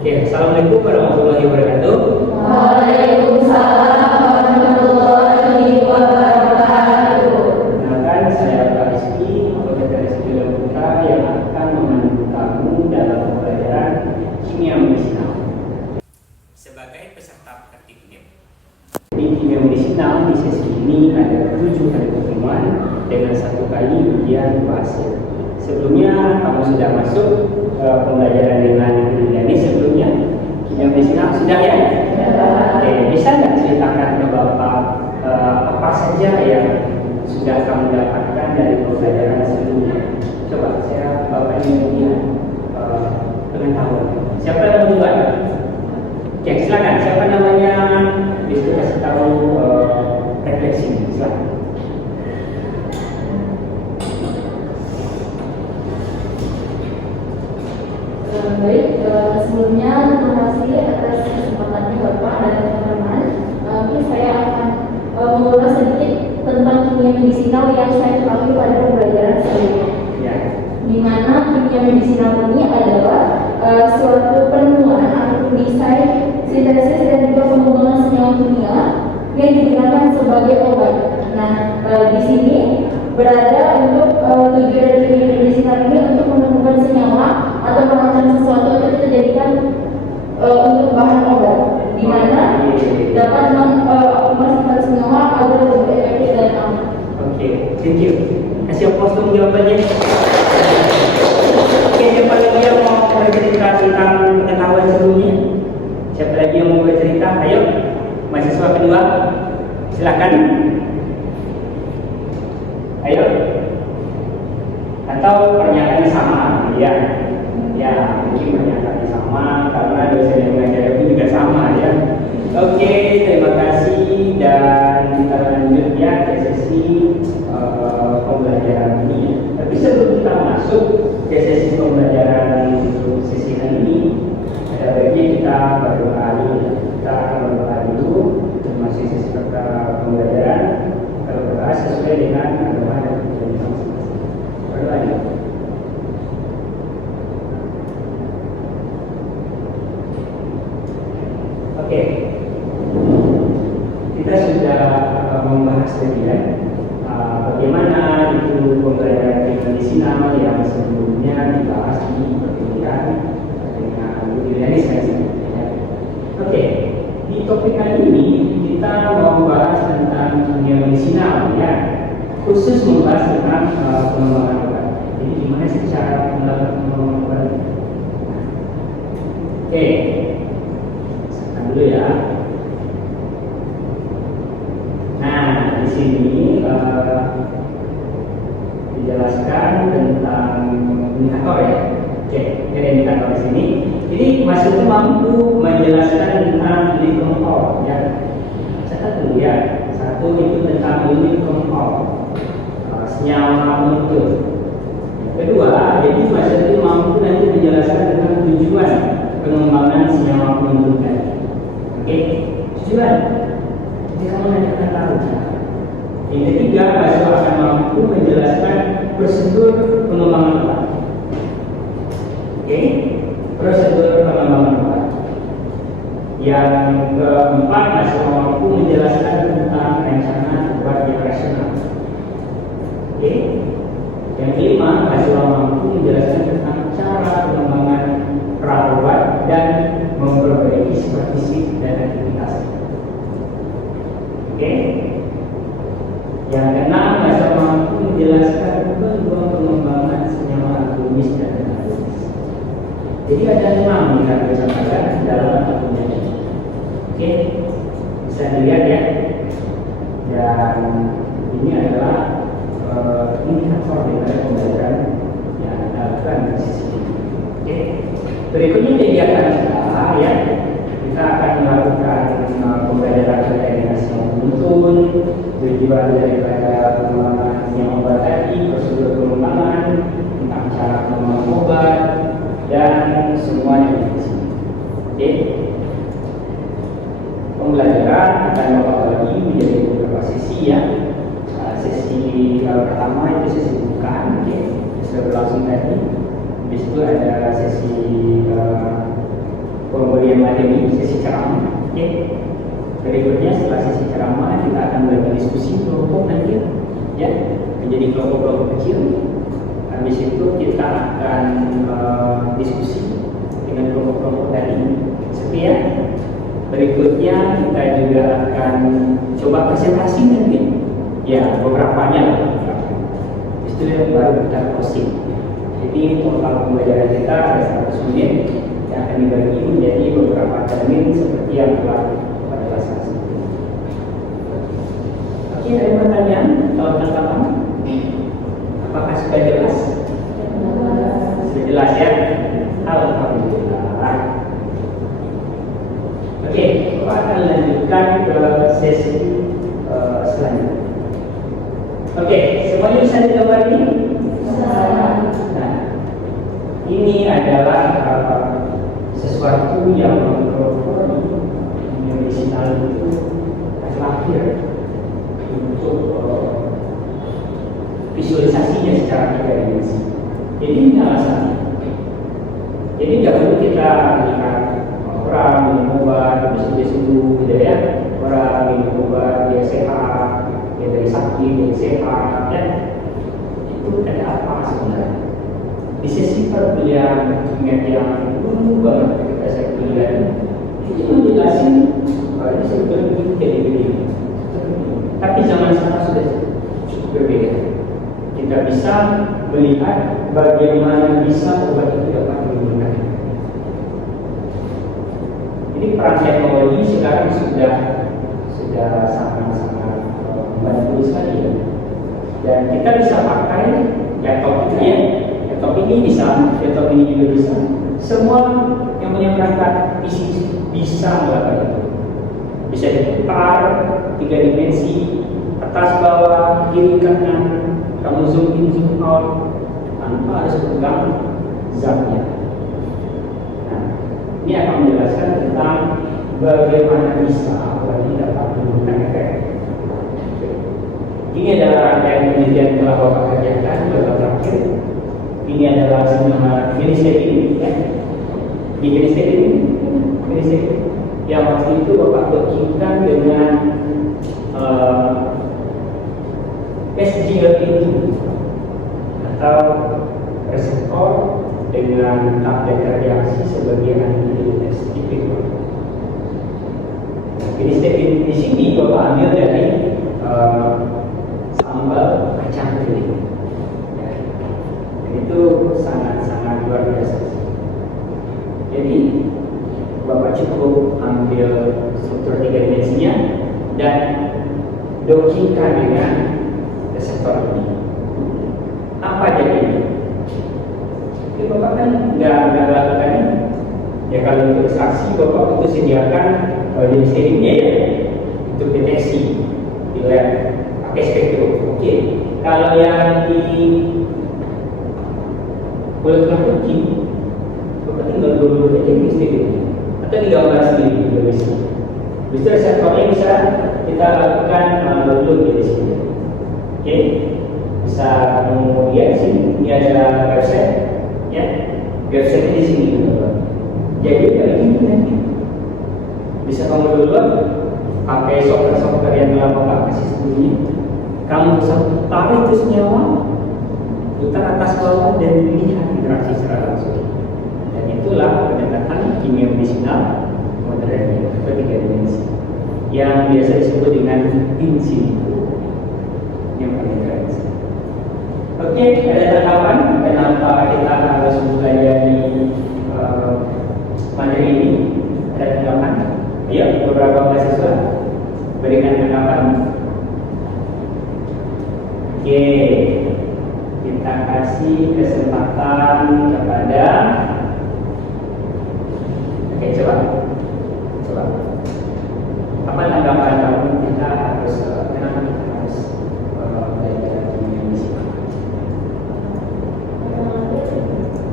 Oke, Assalamualaikum warahmatullahi wabarakatuh. Waalaikumsalam warahmatullahi wabarakatuh. Perkenalkan, saya Pak Rizky, anggota dari Studio Putra yang akan memandu kamu dalam pembelajaran kimia medisinal. Sebagai peserta praktiknya, di kimia medisinal di sesi ini ada 7 kali pertemuan dengan 1 kali ujian hasil. Sebelumnya kamu sudah masuk pembelajaran dengan ini sebelumnya kimia medisinal sudah ya? Oke, bisa nggak ceritakan ke Bapak apa saja yang sudah kamu dapatkan dari pembelajaran sebelumnya? Coba Bapak ini punya pengetahuan. Siapa yang duluan? Oke, silakan. Siapa namanya? Bisa kasih tahu refleksi. Silakan. Baik, sebelumnya terima kasih atas kesempatannya Bapak dan teman-teman. Mungkin saya akan mengulas sedikit tentang kimia medisinal yang saya ketahui pada pembelajaran sebelumnya. Ya. Di mana kimia medisinal ini adalah suatu penemuan atau desain, sintesis dan juga pengembangan senyawa kimia yang digunakan sebagai obat. Nah, di sini berada untuk tujuan kimia medisinal ini untuk menemukan senyawa atau merancang sesuatu itu kita jadikan untuk bahan obat, di mana dapat mengoptimalisasikan senyawa agar lebih efektif dan aman. Oke, thank you. Kasih kostum jawabannya. Oke, siapa lagi yang mau bercerita tentang pengetahuan sebelumnya? Siapa lagi yang mau bercerita? Ayo, mahasiswa kedua, silakan. Ayo. Atau pernyataannya sama, ya. Ya, mungkin pernyataannya sama karena dosen yang mengajar itu juga sama, ya. Oke, terima kasih dan kita lanjut ya ke sesi pembelajaran ini. Tapi sebelum kita masuk ke sesi pembelajaran untuk sesi hari ini, ada baiknya kita berdoa dulu. Kita akan berdoa dulu untuk masih sesi pembelajaran. Kalau berdoa sesuai dengan agama dan tujuan masing-masing. Berdoa dulu. Oke, kita sudah membahas tadi ya bagaimana itu pembelajaran kimia medisinal yang sebelumnya dibahas di perkuliahan dengan Bu Irianis ya. Oke, di topik kali ini kita mau bahas tentang kimia medisinal ya, khusus membahas tentang pengembangan obat. Jadi gimana sih cara pengembangan obat? Oke. Dulu ya. Nah, di sini dijelaskan tentang indikator ya. Oke, ada indikator di sini. Jadi maksudnya mampu menjelaskan tentang unit compound ya. Catat dulu ya. Satu itu tentang unit compound, senyawa muncul. Kedua, jadi maksudnya mampu nanti menjelaskan tentang tujuan pengembangan senyawa muncul tadi. Oke, tujuan. Jadi kamu nanti akan tahu. Yang ketiga, mahasiswa akan mampu menjelaskan prosedur pengembangan obat. Oke, prosedur pengembangan obat. Yang keempat, mahasiswa mampu menjelaskan tentang rencana obat yang rasional. Oke, yang kelima, mahasiswa mampu menjelaskan tentang cara pengembangan obat dan memperbaiki sifat fisik dan aktivitas. Oke. Yang keenam, mahasiswa mampu menjelaskan peluang pengembangan senyawa agonis dan agonis. Jadi ada 6 yang harus disampaikan dalam dokumen ini. Oke, bisa dilihat ya. Dan ini adalah indikator dari pembelajaran yang dilakukan di sisi ini. Oke. Berikutnya kegiatan kita ya, kita akan melakukan pembelajaran terkait dengan senyawa penuntun, tujuan daripada pengembangan senyawa obat tadi, prosedur pengembangan, tentang cara pengembangan obat, dan semuanya di sini. Oke, pembelajaran akan dibagi menjadi beberapa sesi ya. Sesi pertama itu sesi bukaan, sudah berlangsung tadi. Habis itu ada sesi materi sesi ceramah. Oke. Berikutnya setelah sesi ceramah kita akan belajar diskusi kelompok nanti ya, menjadi kelompok-kelompok kecil. Habis itu kita akan diskusi dengan kelompok-kelompok tadi sekian. Berikutnya kita juga akan coba presentasi nanti ya, beberapanya lah. Itu baru kita closing. Jadi total pembelajaran kita ada 100 menit yang akan dibagi menjadi beberapa termin seperti yang telah pada kelas sebelumnya. Oke, ada pertanyaan atau tanggapan? Apakah sudah jelas? Sudah jelas ya? Alhamdulillah. Oke, kita akan lanjutkan ke sesi selanjutnya. Oke, semuanya bisa digambar ini? Nah, ini adalah sesuatu yang mikrofon medisinal itu lahir untuk visualisasinya secara 3 dimensi. Jadi ini alasannya. Jadi dahulu kita lihat orang minum obat, dia sembuh, gitu ya. Orang minum obat, dia sehat, dia dari sakit, dia sehat, ya. Itu ada apa sebenarnya? Di sesi perkuliahan yang dulu banget ketika saya kuliah itu menjelasin ini sebetulnya jadi begini. Tapi zaman sekarang sudah cukup berbeda. Kita bisa melihat bagaimana bisa obat itu dapat digunakan. Jadi peran teknologi sekarang sudah sangat-sangat membantu sekali ya. Dan kita bisa pakai laptop kita ya. Laptop ini bisa, laptop ini juga bisa. Semua yang punya perangkat PC bisa melakukan itu. Bisa diputar 3 dimensi, atas bawah, kiri kanan, kamu zoom in, zoom out tanpa harus pegang zatnya. Nah, ini akan menjelaskan tentang bagaimana bisa orang dapat menggunakan efek. Ini adalah yang penelitian telah Bapak kerjakan beberapa terakhir. Ini adalah semua kinesthetik ya. Di kinesthetik yang waktu itu Bapak berkaitan dengan SGLT2 atau reseptor dengan tablet reaksi sebagai anti-STP. Kinesthetik di sini Bapak ambil dari sambal kacang kering. Itu sangat-sangat luar biasa. Jadi Bapak cukup ambil struktur 3 dimensinya dan dockingkan dengan reseptor ini. Apa jadinya? Jadi Bapak kan nggak lakukan ini. Ya kalau untuk saksi Bapak untuk sediakan jenis tekniknya ya, untuk deteksi di lab pakai spektrum. Oke. Kalau yang di boleh kucing, Bapak tinggal dulu aja di sini atau digambar sendiri juga bisa. Bisa reseptornya bisa kita lakukan dulu di sini. Oke, bisa kamu lihat sini. Ini ada website, ya. Website di sini. Jadi kayak gini nanti bisa kamu dulu pakai software yang telah Bapak kasih sebelumnya. Kamu bisa tarik itu senyawa, putar atas bawah dan lihat interaksi secara langsung. Dan itulah pendekatan kimia medisinal modern atau 3 dimensi yang biasa disebut dengan in situ yang paling keren. Oke, ada tanggapan kenapa kita harus mempelajari materi ini? Ada tanggapan? Ayo, beberapa mahasiswa berikan tanggapan. Oke, kita kasih kesempatan kepada. Oke, coba. Apa tanggapan kamu? Kita harus kenapa kita harus belajar kimia medisinal?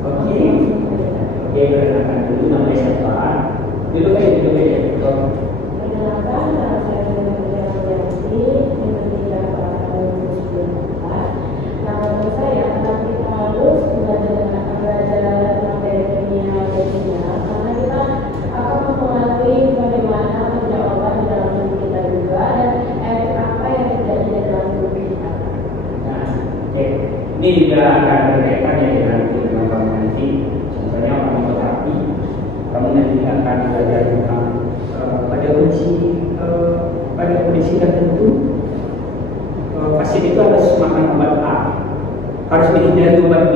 Oke, perkenalkan dulu namanya siapa? Dulu aja. Karena kita akan Ini juga akan berkaitannya dengan kehidupan kamu nanti. Contohnya farmakoterapi, kamu nanti akan belajar tentang pada kondisi tertentu pasien itu harus makan obat A, harus menghindari obat B,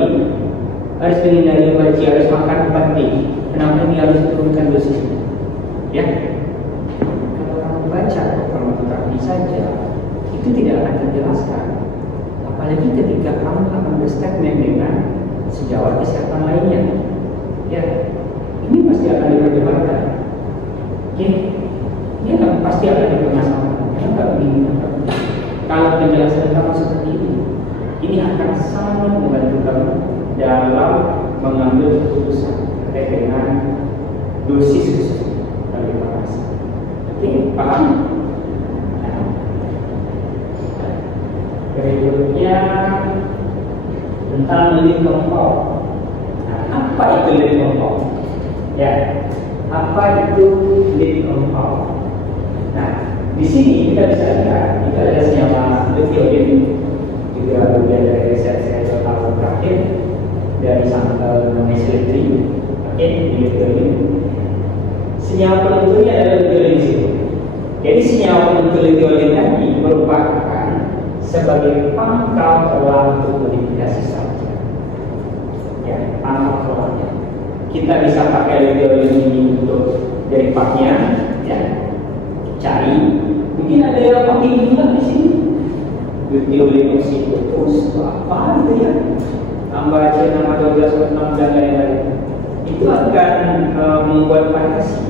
harus menghindari obat C, harus makan obat D. Kenapa ini harus turunkan dosisnya? Ya, kalau kamu baca farmakoterapi saja, itu tidak akan terjelaskan. Apalagi ketika kamu akan berstatement dengan sejawat kesehatan lainnya, ya, ini pasti akan diperdebatkan. Oke, ya kan pasti akan dipermasalahkan. Kenapa begini? Kalau penjelasan kamu seperti ini akan sangat membantu kamu dalam mengambil keputusan terkait dengan dosis dari farmasi. Oke, paham? Berikutnya tentang lead compound. Nah, apa itu lead compound? Ya, apa itu lead compound? Nah, di sini kita bisa lihat itu ada senyawa lithium, juga bagian dari riset saya tahun terakhir dari sampel mesilitri. Oke, lithium. Senyawa penentunya adalah lithium. Jadi senyawa penentu lithium tadi merupakan sebagai pangkal telah untuk modifikasi saja. Ya, pangkal telahnya. Kita bisa pakai lithium ini untuk derivatnya, ya. Cari, mungkin ada yang pakai juga di sini. Lithium oxide terus apa gitu ya? Tambah C612 dan lain-lain. Itu akan membuat variasi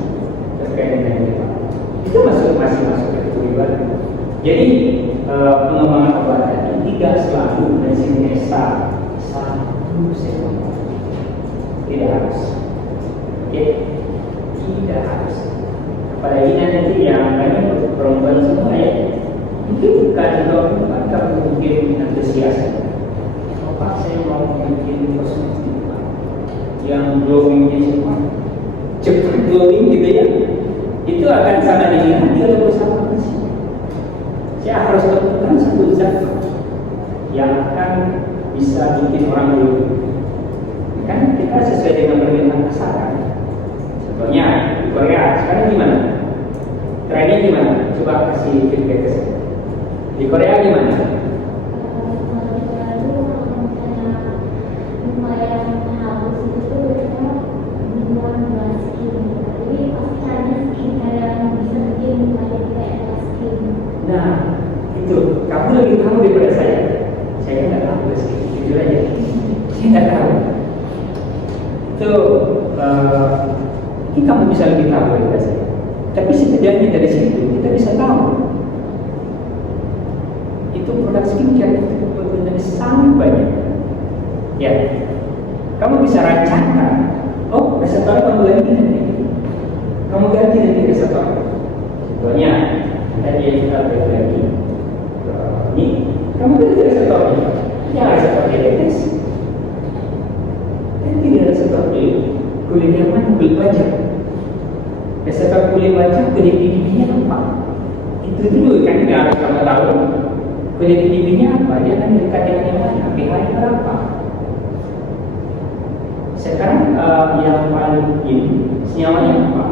terkait dengan derivat. Itu masih masuk kategori. Jadi pengembangan obat tadi tidak selalu mensinesa satu segmen, tidak harus. Oke, tidak harus. Apalagi nanti yang banyak perempuan semua ya, mungkin bukan kamu mungkin antusias. Pak, saya mau bikin kosmetik yang glowingnya cepat glowing gitu ya. Itu akan sangat diminati oleh bersama pasien. Saya harus temukan satu zat yang akan bisa bikin orang dulu. Kan kita sesuai dengan permintaan pasar kan. Contohnya di Korea sekarang gimana? Trennya gimana? Coba kasih feedback ke saya. Di Korea gimana? Nah, itu kamu lebih tahu daripada saya. Saya kan nggak tahu sih, jujur aja. Saya nggak tahu. Itu ini kamu bisa lebih tahu daripada saya. Tapi setidaknya dari situ kita bisa tahu itu produk skincare itu benar-benar sangat banyak. Ya, kamu bisa rancangkan. Oh, reseptor kamu ganti nanti. Kamu ganti nanti reseptor. Contohnya tadi yang kita lihat lagi ini, kamu ganti reseptornya. Yang reseptor diabetes, ganti reseptor kulit yang mana? Kulit wajah. Reseptor kulit wajah, kulit pipinya apa? Itu dulu kan nggak harus kamu tahu. Kulit pipinya apa? Dia akan dekat dengan yang mana? pH berapa? Sekarang yang paling ini senyawanya apa?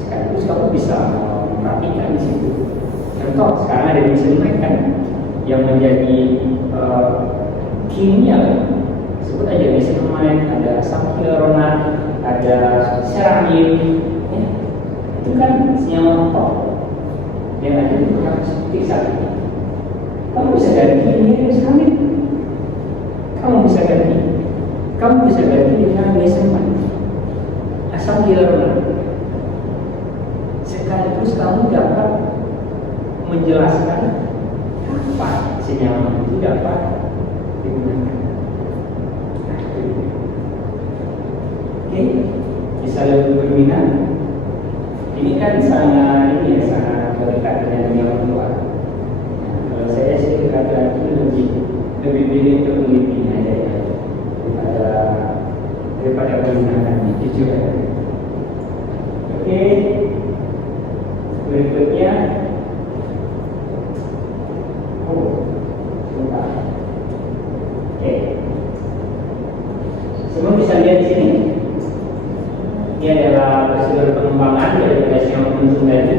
Sekaligus kamu bisa perhatikan di situ. Contoh sekarang ada niacinamide kan yang menjadi kimia, sebut aja niacinamide, ada asam hyaluronat, ada seramin, ya. Itu kan senyawa top yang ada di produk seperti saat ini. Kamu bisa ganti ini seramin, kamu bisa ganti dengan niacinamide, asam hyaluronat. Sekaligus kamu dapat menjelaskan kapan senyawa itu dapat digunakan. Oke, bisa lebih berminat. Ini kan sangat berdekat dengan dunia orang tua. Kalau saya sih laki-laki lebih pilih untuk menelitinya aja ya, daripada menggunakannya, jujur ya. Oke. Berikutnya, sebentar. adalah prosedur pengembangan dari sinyal penunjuk tadi.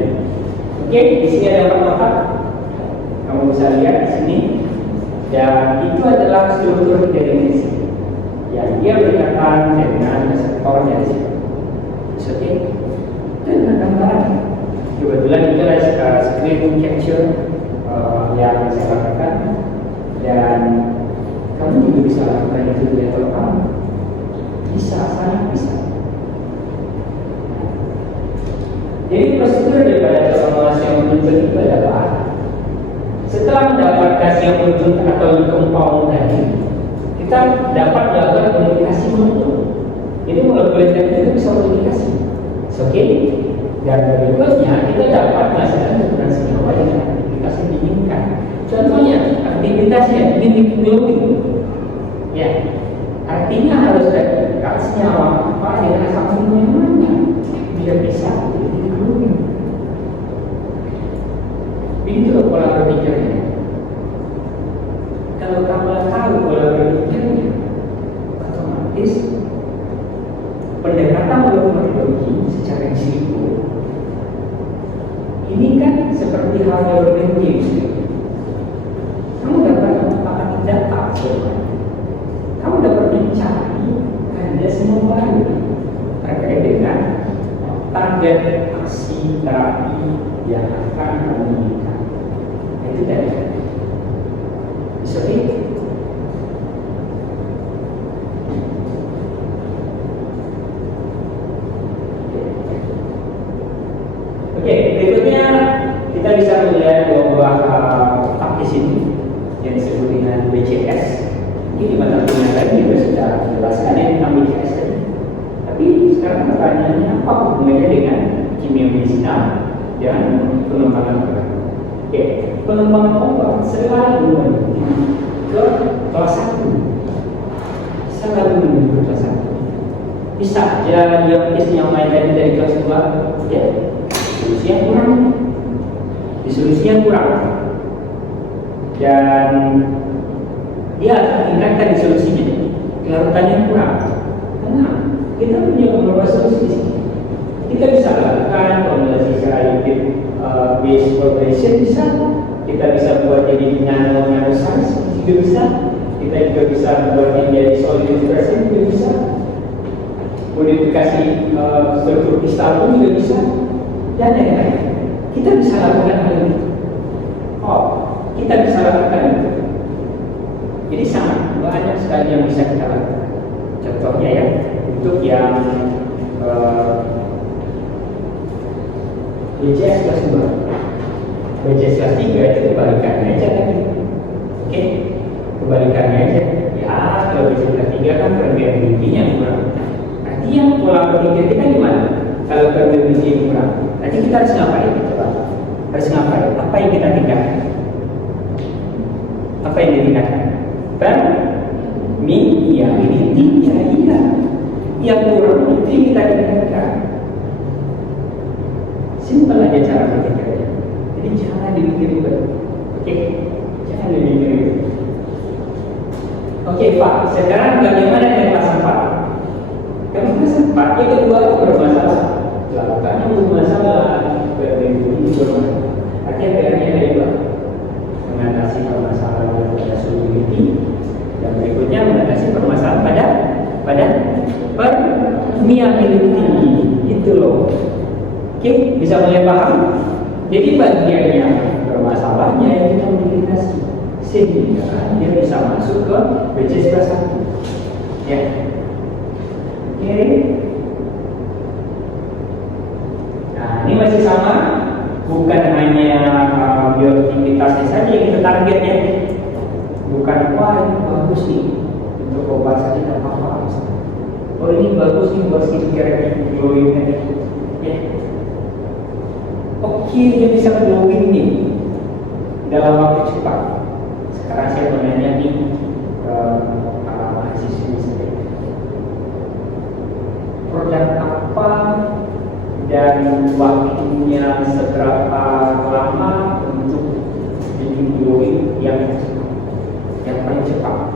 Oke, di sini ada 4 kotak. Kamu bisa lihat di sini. Dan itu adalah struktur dari sini. Yang dia berkaitan dengan reseptornya di sini. Oke, itu adalah gambaran. Kebetulan itu adalah screen capture yang saya lakukan, dan kamu juga bisa lakukan itu di laptop kamu. Bisa, sangat bisa. Jadi prosedur daripada sinyal penunjuk itu adalah setelah mendapatkan sinyal penunjuk atau compound tadi, kita dapat melakukan komunikasi molekul. Jadi molekul itu bisa komunikasi. Oke, dan berikutnya kita dapat menghasilkan ukuran senyawa dengan aktivitas yang diinginkan. Contohnya aktivitasnya ingin glowing, ya, artinya harus ada senyawa apa dengan asam amino yang mana biar bisa jadi glowing. Ini loh pola berpikirnya. Kalau kamu tahu pola berpikirnya, otomatis pendekatan molekul secara risiko ini kan seperti hal yang berpenting. Kamu dapat memanfaatkan data, kamu dapat mencari ada semua baru terkait dengan target aksi terapi yang akan kamu inginkan. Itu dari seperti Oke, berikutnya kita bisa melihat dua buah kotak di sini yang disebut dengan BCS. Ini di mata kuliah tadi juga sudah dijelaskan ya tentang BCS tadi. Tapi sekarang pertanyaannya apa hubungannya dengan kimia medisinal dan pengembangan obat? Oke, pengembangan obat selalu menuju ke kelas 1. Selalu menuju ke kelas 1. Bisa aja dia yang main tadi dari kelas 2, ya. Solusi yang kurang, disolusi yang kurang, dan dia akan tingkatkan disolusinya, kelarutan yang kurang. Karena kita punya beberapa solusi di sini. Kita bisa lakukan formulasi secara lipid base formulation, bisa. Kita bisa buat jadi nano size, juga bisa. Kita juga bisa buat jadi solid version, juga bisa. Modifikasi struktur kristal pun juga bisa. Dan yang lain, kita bisa lakukan hal ini. Kita bisa lakukan itu. Jadi sangat banyak sekali yang bisa kita lakukan. Contohnya ya, untuk yang BCS kelas 2, BCS kelas 3 itu kebalikannya aja tadi. Oke, kebalikannya aja. Ya, kalau BCS kelas 3 kan perbedaan intinya kurang. Artinya pola berpikir kita gimana? Kalau perbedaan intinya kurang, nanti kita harus ngapain? Coba, harus ngapain? Apa yang kita tinggalkan? Apa yang ditingkatkan? Iya, iya. Yang kurang itu yang kita tingkatkan. Simpel aja cara berpikirnya. Jadi jangan dibikin ribet. Oke, jangan dibikin ribet. Oke, Pak. Sekarang bagaimana dengan kelas 4? Kalau kelas 4 yang kedua itu bermasalah. Lakukannya bermasalah. Ini bermasalah. Artinya bedanya ada dua. Mengatasi permasalahan pada solubility, dan berikutnya mengatasi permasalahan pada permeability. Itu loh. Oke, bisa mulai paham? Jadi bagiannya bermasalahnya yang kita modifikasi sehingga dia bisa masuk ke BCS kelas 1. Ya. Oke. Nah, ini masih sama. Bukan hanya bioaktivitasnya saja yang kita target ya. Bukan, wah ini bagus nih untuk obat saja tidak apa-apa. Oh ini bagus nih buat skincare glowing ya. Oke, dia bisa glowing nih dalam waktu cepat. Sekarang saya menanya nih ke para mahasiswa saya, produk apa dan waktunya seberapa lama untuk bikin glowing yang paling cepat?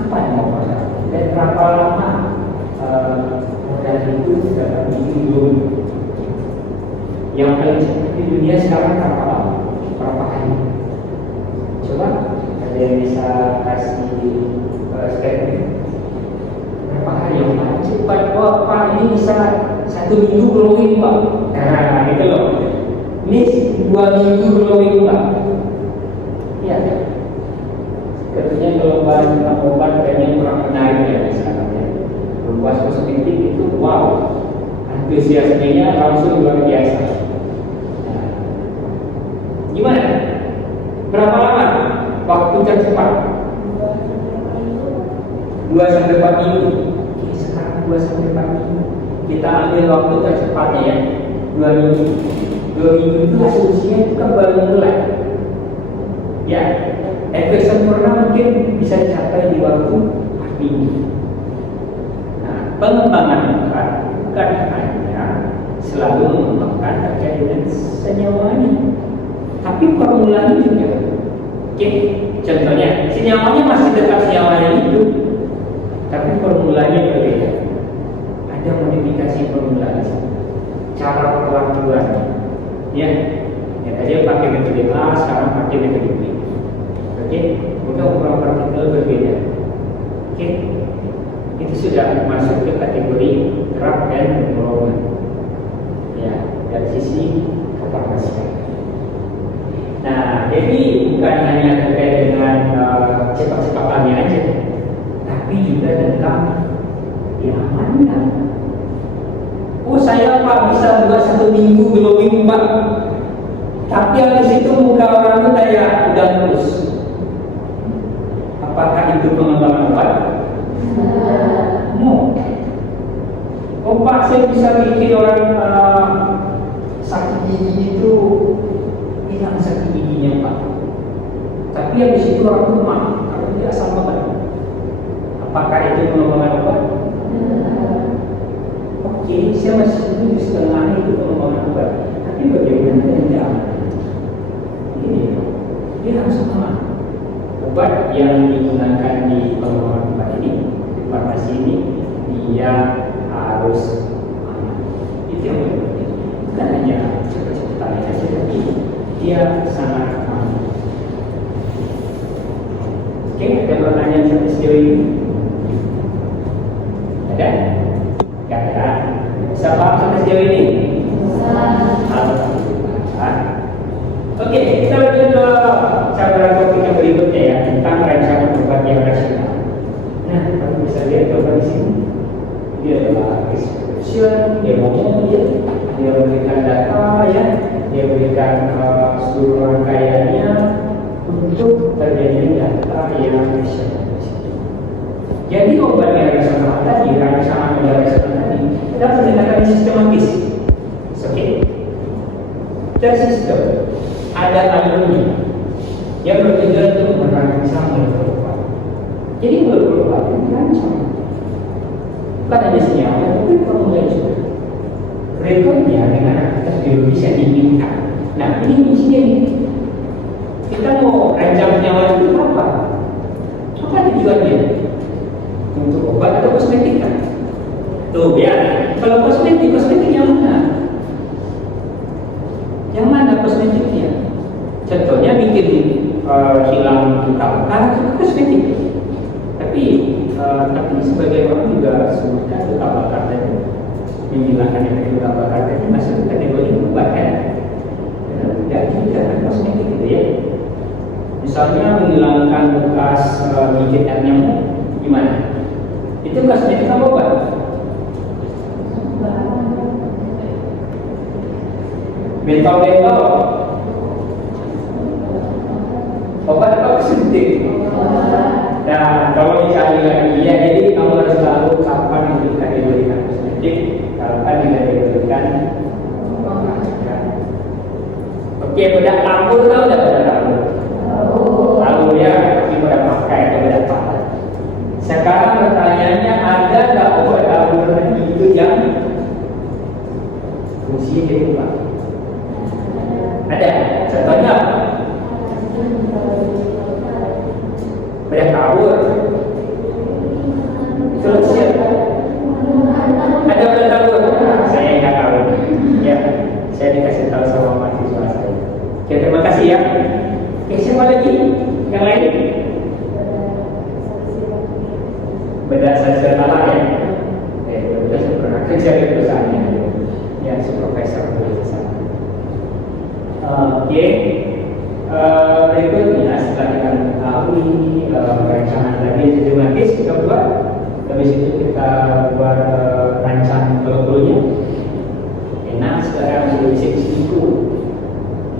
Apa yang mau produk? Dan berapa lama dan itu dapat dihitung. Yang paling cepat di dunia sekarang berapa hari? Coba ada yang bisa kasih statement berapa hari yang paling cepat? Wah Pak, ini bisa 1 minggu glowing Pak. Nah gitu loh. Ini 2 minggu glowing Pak. Iya. Katanya kalau bahas tentang obat kayaknya kurang menarik ya sekarang ya. Bahas kosmetik itu wow, antusiasmenya langsung luar biasa. Nah, gimana? Berapa lama waktu tercepat? 2-4 minggu. Oke, sekarang 2-4 minggu. Kita ambil waktu tercepatnya ya, 2 minggu. 2 minggu itu asumsinya itu kan baru mulai. Ya, efek sempurna mungkin bisa dicapai di waktu 4 minggu. Nah, pengembangan obat bukan hanya selalu mengembangkan terkait dengan senyawanya, tapi formulanya juga. Oke, contohnya senyawanya masih tetap senyawanya itu, tapi formulanya berbeda. Ada modifikasi formulasi, cara pelakuannya. Ya, tadi pakai metode A, sekarang pakai metode B. Oke, untuk ukuran partikel berbeda. Oke, itu sudah masuk ke kategori drug and development. Ya, dari sisi kefarmasian. Nah, jadi bukan hanya terkait dengan cepat-cepatannya aja, tapi juga tentang amannya. Oh saya Pak bisa buat 1 minggu glowing Pak, tapi habis itu muka orang itu kayak udah lurus. Apakah itu pengembangan obat? No. Oh Pak, saya bisa bikin orang sakit gigi itu hilang sakit giginya Pak, tapi habis itu orang rumah kalau tidak asam banget. Apakah itu pengembangan obat? Oke, saya masih setuju setengah itu pengembangan obat, tapi bagaimana dengan dia? Ini dia harus aman. Obat yang digunakan di pengembangan obat ini, di farmasi ini, dia harus aman. Itu yang penting. Bukan hanya cepat-cepatan saja, tapi dia sangat aman. Oke, ada pertanyaan sampai sejauh ini? Ada? Gak ada? Bisa paham sampai sejauh ini? Alhamdulillah. Oke, kita lanjut ke saluran topik yang berikutnya ya, tentang rancangan obat yang rasional. Nah, kamu bisa lihat obat di sini. Dia adalah description, dia memberikan data ya, dia berikan seluruh rangkaiannya untuk terjadinya data yang rasional. Jadi obat yang rasional tadi, rancangan obat rasional tadi, kita pendekatan sistematis. Oke, tersistem ada alurnya yang bertujuan untuk merancang molekul obat. Jadi molekul obat itu dirancang, bukan hanya senyawa, tapi formula juga. Rekodnya dengan aktivitas biologis yang diinginkan. Nah, ini misinya ini. Kita mau rancang senyawa itu apa? Apa tujuannya? Untuk obat atau kosmetik kan? Tuh ya, kalau kosmetik yang mana? Yang mana kosmetiknya? Contohnya bikin hilang luka itu kosmetik. Tapi sebagai orang juga sebutkan luka bakar tadi, menghilangkan efek luka bakar tadi masuk kategori obat kan? Tidak juga kan kosmetik gitu ya. Misalnya menghilangkan bekas gigitan nyamuk, gimana? Itu kosmetik apa obat? Bentol obat apa kosmetik? Nah, kalau dicari lagi ya, jadi kamu harus tahu kapan itu dikategorikan kosmetik, kapan dikategorikan obat. Oke, bedak lampu tahu tidak bedak lampu? Tahu ya, tapi bedak pakai atau bedak pakai. Sekarang pertanyaannya, ada nggak obat lampu itu yang fungsinya dirubah? Ada. Contohnya apa? Bedak kabur. Itu siapa? Ada Yang lain? Berdasar salah ya. Berdasar pernah kerja di perusahaannya. Ya, supervisor perusahaan. Oke. Berikutnya setelah kita mengetahui perencanaan tadi sistematis kita buat, habis itu kita buat rancangan perlunya. Nah sekarang sudah bisa isi buku.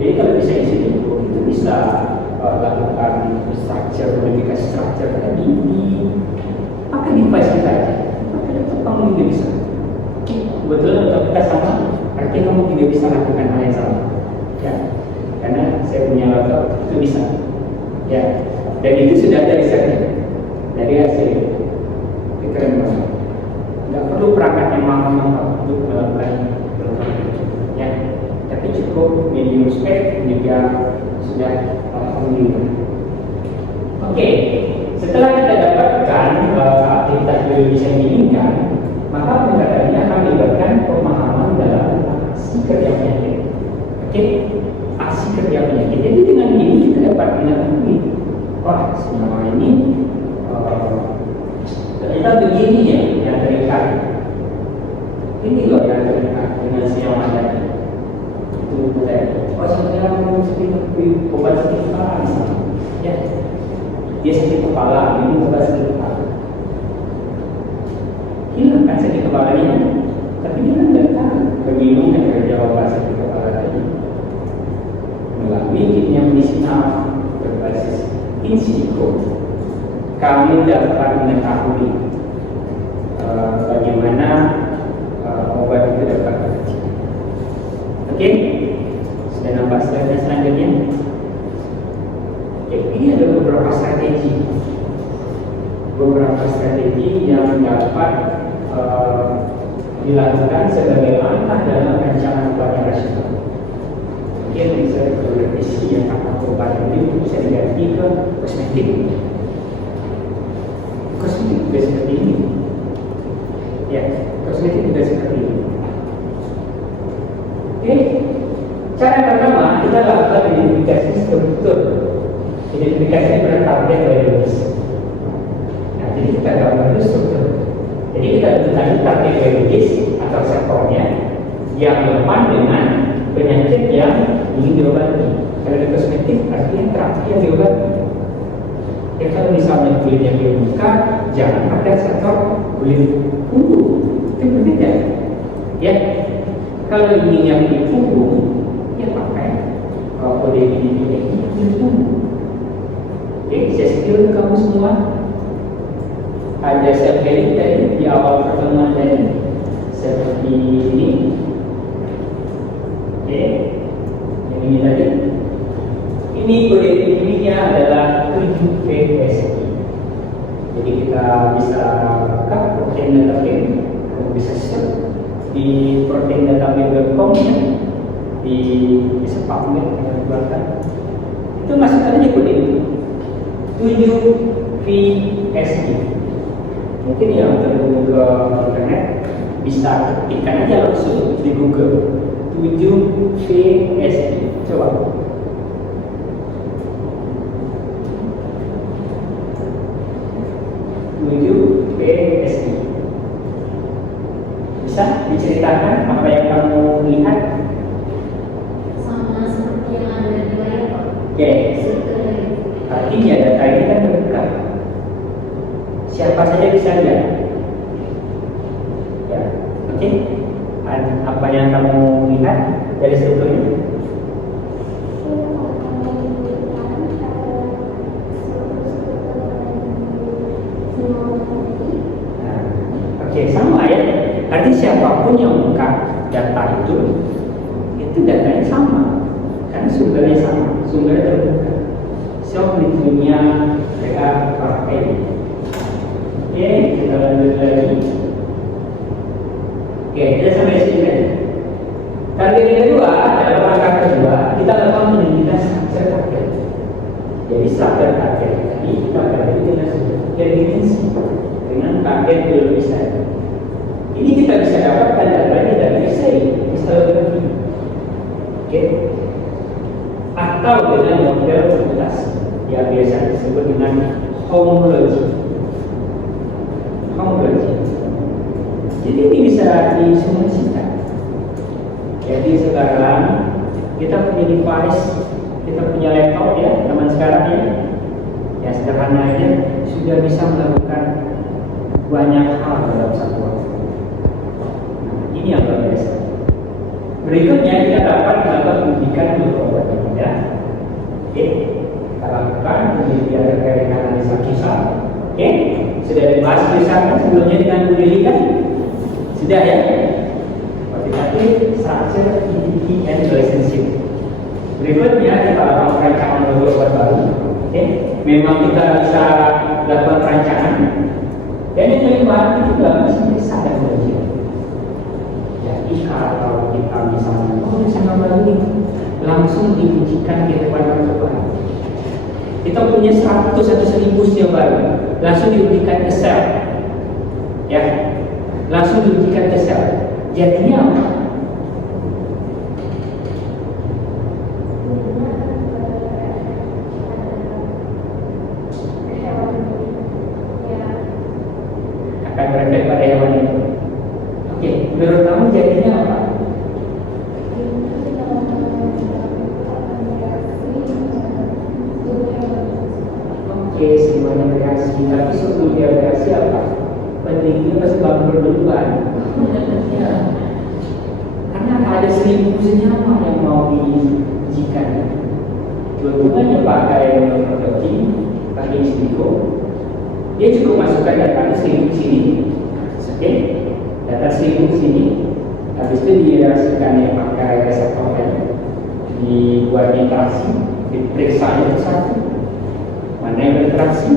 Jadi kalau bisa isi buku itu bisa lakukan structure, modifikasi structure tadi pakai device kita aja. Pakai laptop kamu juga bisa. Kebetulan laptop kita sama, artinya kamu juga bisa lakukan hal yang sama. Ya. Karena saya punya laptop itu bisa, ya, dan itu sudah ada risetnya dari hasil itu keren banget. Nggak perlu perangkat yang mahal-mahal untuk melakukan ya, tapi cukup medium spec juga sudah alhamdulillah. Oke, setelah kita dapatkan aktivitas biologis yang diinginkan, maka pendekatannya akan melibatkan pemahaman dalam aksi kerja penyakit. Oke. Aksi kerja penyakit. Jadi dengan ini kita dapat mengetahui, wah selama ini ternyata begini ya yang terikat. Ini loh yang terikat dengan siapa tadi. Itu tadi. Oh sebenarnya mau sakit obat sakit kepala misalnya. Ya, dia sakit kepala, ini obat sakit kepala. Hilang kan sakit kepalanya, tapi dia kan tidak tahu bagaimana kerja obat sakit kepala tadi. Melalui kimia medisinal berbasis in silico, kami dapat mengetahui bagaimana obat itu dapat bekerja. Oke, sudah nampak slide selanjutnya. Oke, ini ada beberapa strategi yang dapat dilakukan sebagai langkah dalam perencanaan obat yang rasional. Mungkin bisa berrevisi yang kata obat ini bisa diganti ke kosmetik. Kosmetik juga seperti ini. Ya, kosmetik juga seperti ini. Oke, cara pertama kita lakukan identifikasi struktur. Identifikasi pada target biologis. Nah, jadi kita gambar dulu struktur. Jadi kita tentukan target biologis atau sektornya yang relevan dengan penyakit yang ingin diobati. Kalau di kosmetik artinya terapi yang diobati. Ya kalau misalnya kulitnya belum buka, jangan pakai sektor kulit punggung, itu berbeda. Ya, kalau ini yang di punggung, ya pakai kode ini kulit punggung. Jadi saya skill kamu semua ada sel helik tadi di awal pertemuan tadi seperti ini. Oke, yang ini tadi. Ini kode ininya adalah 7PSI. Jadi kita bisa buka protein database, kamu bisa search di proteindatabase.com ya, bisa PubMed yang dibuatkan. Itu masukkan aja kode ini 7PSI. Mungkin yang terhubung ke internet bisa ketikkan aja langsung di Google 7PSI. Coba. PSI. Bisa diceritakan apa yang kamu lihat? Sama seperti yang ada di layar Pak. Oke. Artinya data ini kan terbuka. Siapa saja bisa lihat. Ya, oke. Apa yang kamu lihat dari struktur ini? Oke, sama ya. Artinya siapapun yang buka data itu datanya sama, karena sumbernya sama, sumbernya terbuka. So, dunia mereka pakai. Oke, kita lanjut lagi. Oke, kita sampai sini tadi. Target kedua dalam langkah kedua kita lakukan menentukan struktur target. Jadi struktur target tadi kita bagi dengan dimensi dengan target biologis tadi. Ini kita bisa dapatkan datanya dari histologi, oke? Atau dengan model populasi. yang biasa disebut dengan homologi. Jadi ini bisa disimulasikan. Jadi sekarang kita punya device, kita punya laptop ya, zaman sekarang ya sederhana aja sudah bisa melakukan banyak hal dalam satu waktu. Ini yang luar biasa. Berikutnya kita dapat melakukan pendidikan untuk obat ya. Oke, kita lakukan penelitian terkait dengan analisa kisah. Oke, sudah dibahas kisahnya sebelumnya dengan pendidikan. Sudah ya. Kuantitatif, structure, identity, and relationship. Berikutnya kita lakukan perancangan untuk obat baru. Oke, memang kita bisa lakukan perancangan. Dan yang kelima itu juga masih bisa dan belajar. Jadi kalau kita misalnya bisa gambar ini langsung diujikan di depan percobaan. Kita punya 100 atau 1000 yang baru, langsung diujikan ke sel, ya, langsung diujikan ke sel. Jadinya apa? Akan berefek pada hewan itu. Oke, menurut kamu jadinya apa? Oke, semuanya bereaksi, tapi sebelum dia bereaksi apa? Pentingnya pasti bangun duluan. Ya. Karena ada 1000 senyawa yang mau diujikan. Dua-duanya pakai protein, pakai siliko. Dia cukup masukkan data 1000 sini, oke? Data 1000 sini, habis itu direaksikan yang pakai reseptor tadi, dibuat interaksi, diperiksa yang satu, mana yang berinteraksi,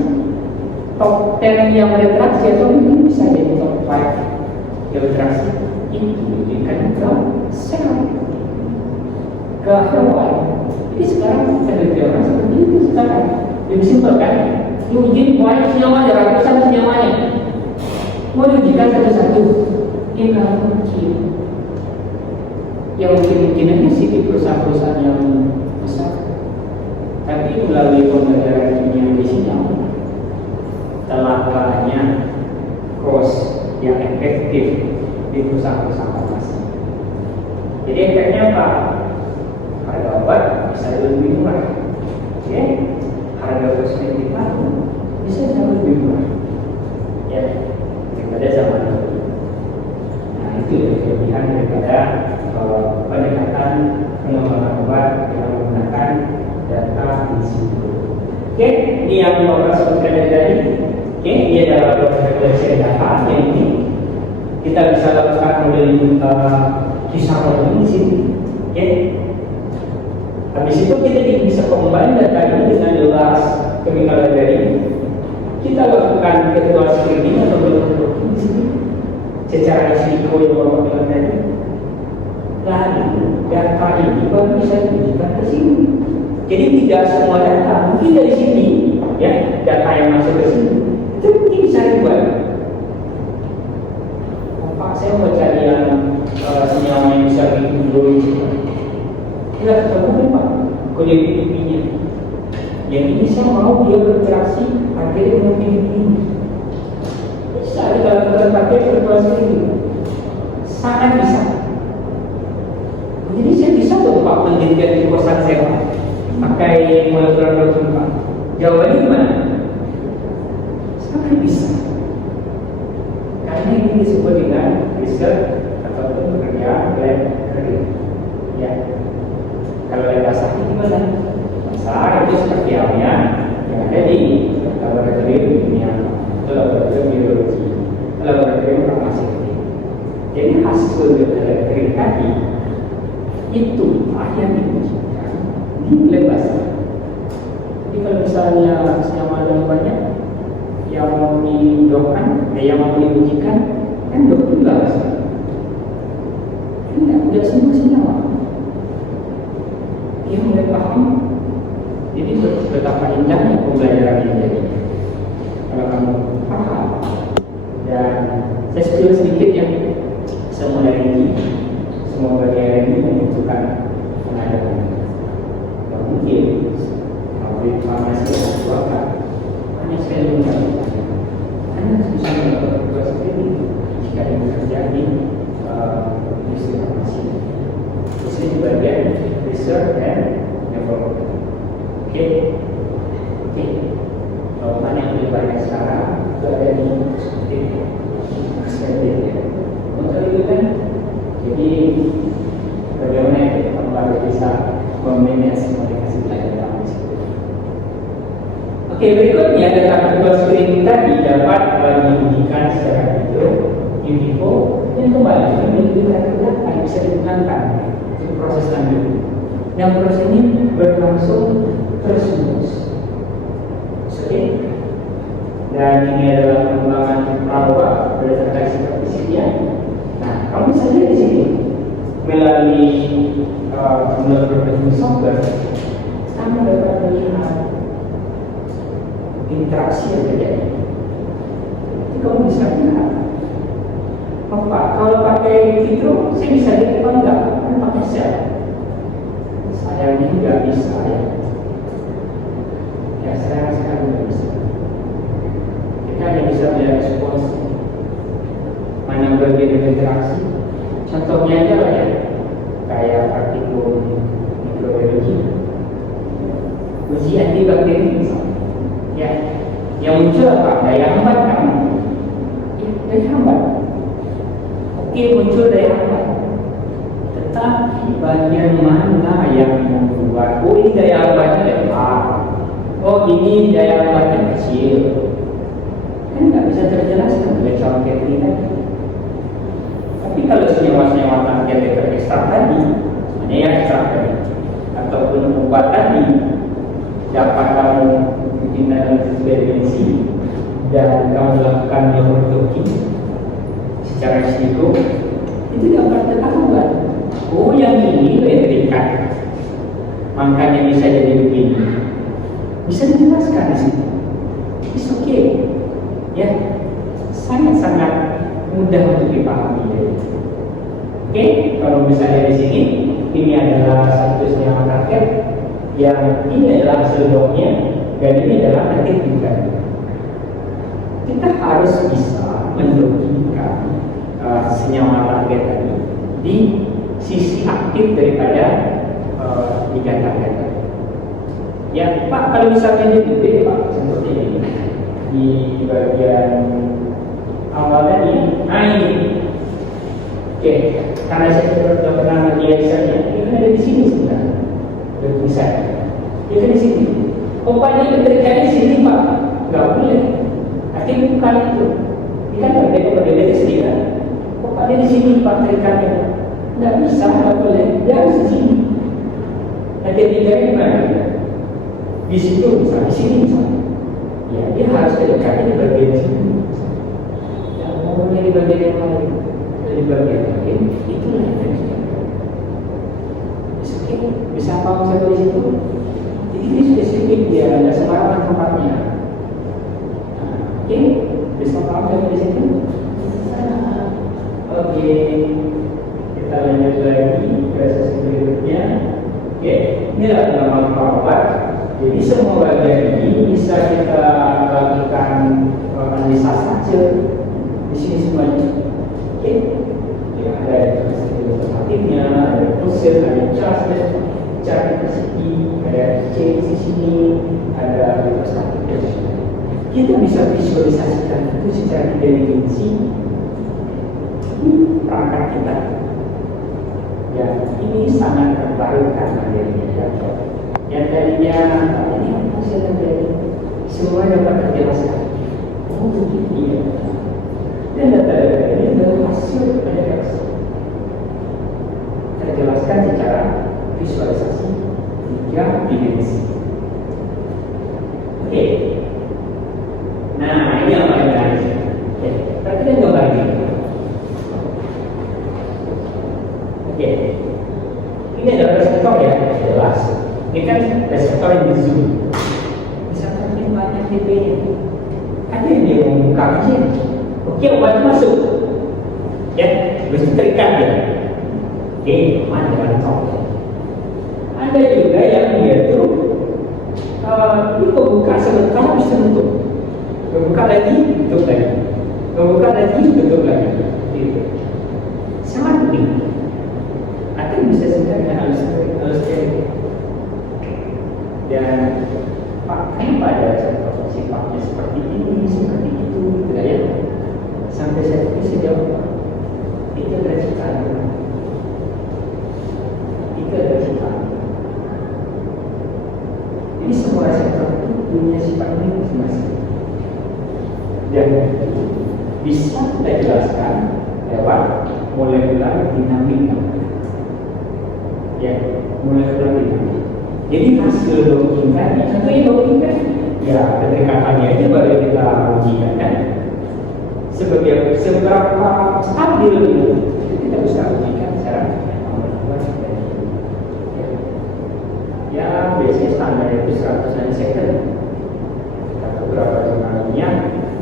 top 10 yang berinteraksi atau ini bisa jadi top 5 yang berinteraksi, itu diberikan ke sel, ke hewan. Jadi sekarang peneliti orang seperti itu sekarang lebih simpel kan? Diuji banyak senyawanya, ratusan senyawanya. Mau diujikan satu-satu, nggak mungkin. Yang mungkin aja sih di perusahaan-perusahaan yang besar. Tapi melalui pembelajaran kimia di sini, telah banyak cost yang efektif di perusahaan-perusahaan farmasi. Jadi efeknya apa? Harga obat bisa lebih murah, oke? Harga kosmetik baru bisa jauh lebih murah, ya, daripada zaman dulu. Nah, itu kelebihan daripada pendekatan pengembangan obat yang menggunakan data in situ. Oke, ini yang mau saya sebutkan tadi. Oke, ini adalah proses collection data yang ini kita bisa lakukan modeling kisah modeling di sini. Oke. Habis itu kita bisa combine data ini dengan jelas chemical library. Kita lakukan virtual screening atau protein di sini secara risiko yang bapak bilang tadi. Lalu data ini baru bisa diujikan ke sini. Jadi tidak semua data mungkin dari sini, ya, data yang masuk ke sini itu mungkin bisa dibuat. Pak, saya mau cari yang senyawa yang bisa bikin dulu. Kita ketemu Pak, kode PDB-nya. Yang ini saya mau dia berinteraksi pakai dengan PDB ini. Bisa kita pakai virtual screening. Sangat bisa. Jadi saya bisa tuh Pak menjadikan di kosan saya pakai molekular protein Pak. Jawabannya gimana? Sangat bisa. Karena ini disebut dengan research ataupun pekerjaan lab kerja. Ya. Kalau lab basah itu gimana? Basah itu seperti halnya yang ada di laboratorium kimia, atau laboratorium biologi, laboratorium farmasi. Jadi hasil dari tadi itu yang diujikan di lab basah. Jadi kalau misalnya senyawa yang banyak yang mau didokkan, yang mau diujikan, kan dokter nggak basah. Tidak semua senyawa. Dia mulai paham. Jadi betapa indahnya pembelajaran ini jadi. Kalau kamu paham. Dan saya spill sedikit ya. Semua dari ini, semua bagian ini membutuhkan pengadaan. Tidak mungkin pabrik farmasi user dan developer. Oke. Jawaban yang lebih banyak sekarang itu ada di perspektif ya. Untuk itu kan, jadi bagaimana kamu harus bisa memanage komunikasi belajar kamu di situ. Oke, berikutnya data virtual screen tadi dapat diujikan secara video, info, dan kembali menjadi data yang bisa digunakan untuk proses lanjut. Yang proses ini berlangsung terus-menerus. Oke. Dan ini adalah pengembangan Prawa berdasarkan sifat fisiknya. Nah, kamu bisa lihat di sini melalui berbagai software, kamu dapat melihat interaksi yang terjadi. Jadi kamu bisa lihat. Kalau pakai Vitro, saya bisa lihat apa enggak? Kan pakai sel. Sayangnya nggak bisa ya. Ya, saya sekarang nggak bisa. Kita hanya bisa melihat respons mana bagian interaksi. Contohnya aja lah ya, kayak praktikum mikrobiologi, uji antibakteri misalnya. Ya, yang muncul apa? Daya hambat kan? Ya, daya hambat. Oke, muncul daya hambat. Tetapi bagian mana yang membuat? Oh, ini daya hambatnya lebar. Oh, ini daya hambatnya kecil. Kan nggak bisa terjelaskan oleh calon Catherine tadi. Tapi kalau senyawa-senyawa target ekstrak tadi, mana yang ekstrak tadi, ataupun obat tadi dapat kamu bikin dalam dimensi dan kamu lakukan neurotoxin secara risiko, itu dapat ketahuan. Oh, yang ini replikat, makanya bisa jadi begini. Bisa dijelaskan di sini. It's okay. Ya, sangat-sangat mudah untuk dipahami ya. Oke, kalau misalnya di sini ini adalah satu senyawa target yang ini adalah hasil dognya dan ini adalah aktif juga. Kita harus bisa menlogika senyawa target tadi di sisi aktif daripada ligan target tadi. Ya Pak, kalau misalnya dia gede Pak, seperti ini di bagian awal tadi, ini. Oke, karena saya sudah pernah melihat misalnya, ini kan ada di sini sebenarnya, bertulisan. Dia kan di sini. Oh Pak, ini ketika di sini Pak, nggak boleh. Artinya bukan itu. Ini kan berbeda-beda sendiri kan. Oh Pak, dia di sini Pak terikannya. Nggak bisa, nggak boleh. Dia harus di sini. Nanti dia gimana? Di situ misalnya, di sini misalnya. Ya, dia harus kedekatnya di bagian sini. Yang ngomongnya di bagian yang lain, di bagian lain, itulah yang terjadi. Oke, bisa paham saya di situ? Jadi ini spesifik dia, ada sembarangan tempatnya. Oke, bisa paham saya di situ? Oke, kita lanjut lagi ke sesi berikutnya. Oke, inilah nama perawat. Jadi semua bagian ini bisa kita lakukan analisa saja di sini semuanya. Oke, ya, ada aktifnya, ada proses, ada charge, cara persegi, ada C di sini, ada statik dan sebagainya. Kita bisa visualisasikan itu secara tiga dimensi perangkat kita. Ya, ini sangat terbarukan materinya. Yang tadinya ini apa sih yang terjadi? Semua dapat terjelaskan. Oh, begini ya. Dan data-data ini adalah hasil dari terjelaskan secara visualisasi tiga dimensi. Oke. Nah, ini yang paling menarik. Oke, tapi kita gambar ini. Oke. Ini adalah reseptor ya, jelas. Ini kan reseptor yang di zoom. Misalkan ini banyak TP-nya. Ada yang dia mau buka aja. Oke, obat masuk. Ya, terus terikat dia. Oke, aman dengan top. Ada juga yang dia tuh ini buka sebentar bisa tutup. Buka lagi, tutup lagi. Buka lagi, tutup lagi. Gitu. Sangat unik. Atau bisa sebenarnya harus Dan Pak, kenapa ada contoh sifatnya seperti ini, seperti itu, gitu ya? Sampai saya jawab, Pak, itu adalah ciptaan. Itu adalah ciptaan. Jadi semua sektor itu punya sifatnya masing-masing. Dan bisa kita jelaskan lewat molekular dinamika. Ya, molekular dinamika. Jadi hasil docking tadi, contohnya docking kan, ya pendekatannya itu baru kita ujikan kan. Seberapa stabil itu kita bisa ujikan secara molekular. Ya, biasanya standar itu 100 nanosecond. Atau berapa jumlahnya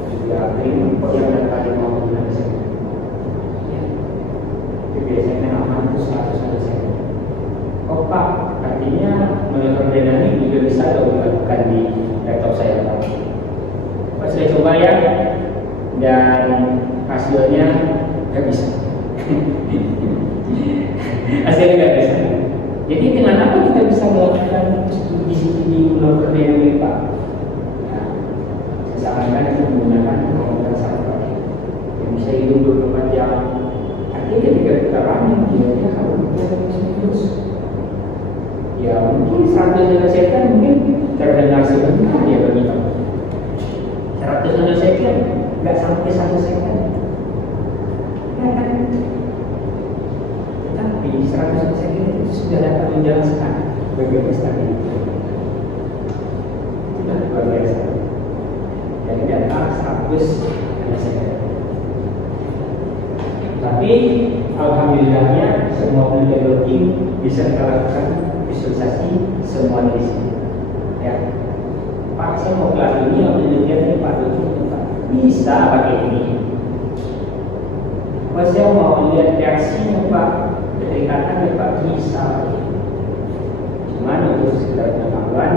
juga terima yang dapat 50 nanosecond. Ya, itu biasanya aman itu 100 nanosecond. Oh Pak, artinya molekular dinamik juga bisa dilakukan di laptop saya Pak. Pak, saya coba ya, dan hasilnya nggak bisa. Hasilnya nggak bisa. Jadi dengan apa kita bisa melakukan studi molekular dinamik Pak? Nah, saya sarankan itu menggunakan komputer sampel yang bisa hidup 24 jam. Artinya ketika kita running, dia kalau kita terus. Ya mungkin 100 nanosecond mungkin terdengar sebentar ya bagi kamu. 100 nanosecond nggak sampai 1 second. Ya kan? Tetapi 100 nanosecond itu sudah dapat menjelaskan bagaimana stabilitas. Itu sudah luar biasa. Dari data 100 nanosecond. Tapi alhamdulillahnya semua penelitian docking bisa kita lakukan visualisasi semua di sini. Ya, Pak, saya mau kelas ini yang penelitiannya Pak docking Pak bisa pakai ini. Pak, saya mau lihat reaksinya Pak, kedekatannya Pak bisa. Cuman untuk sekedar pengetahuan,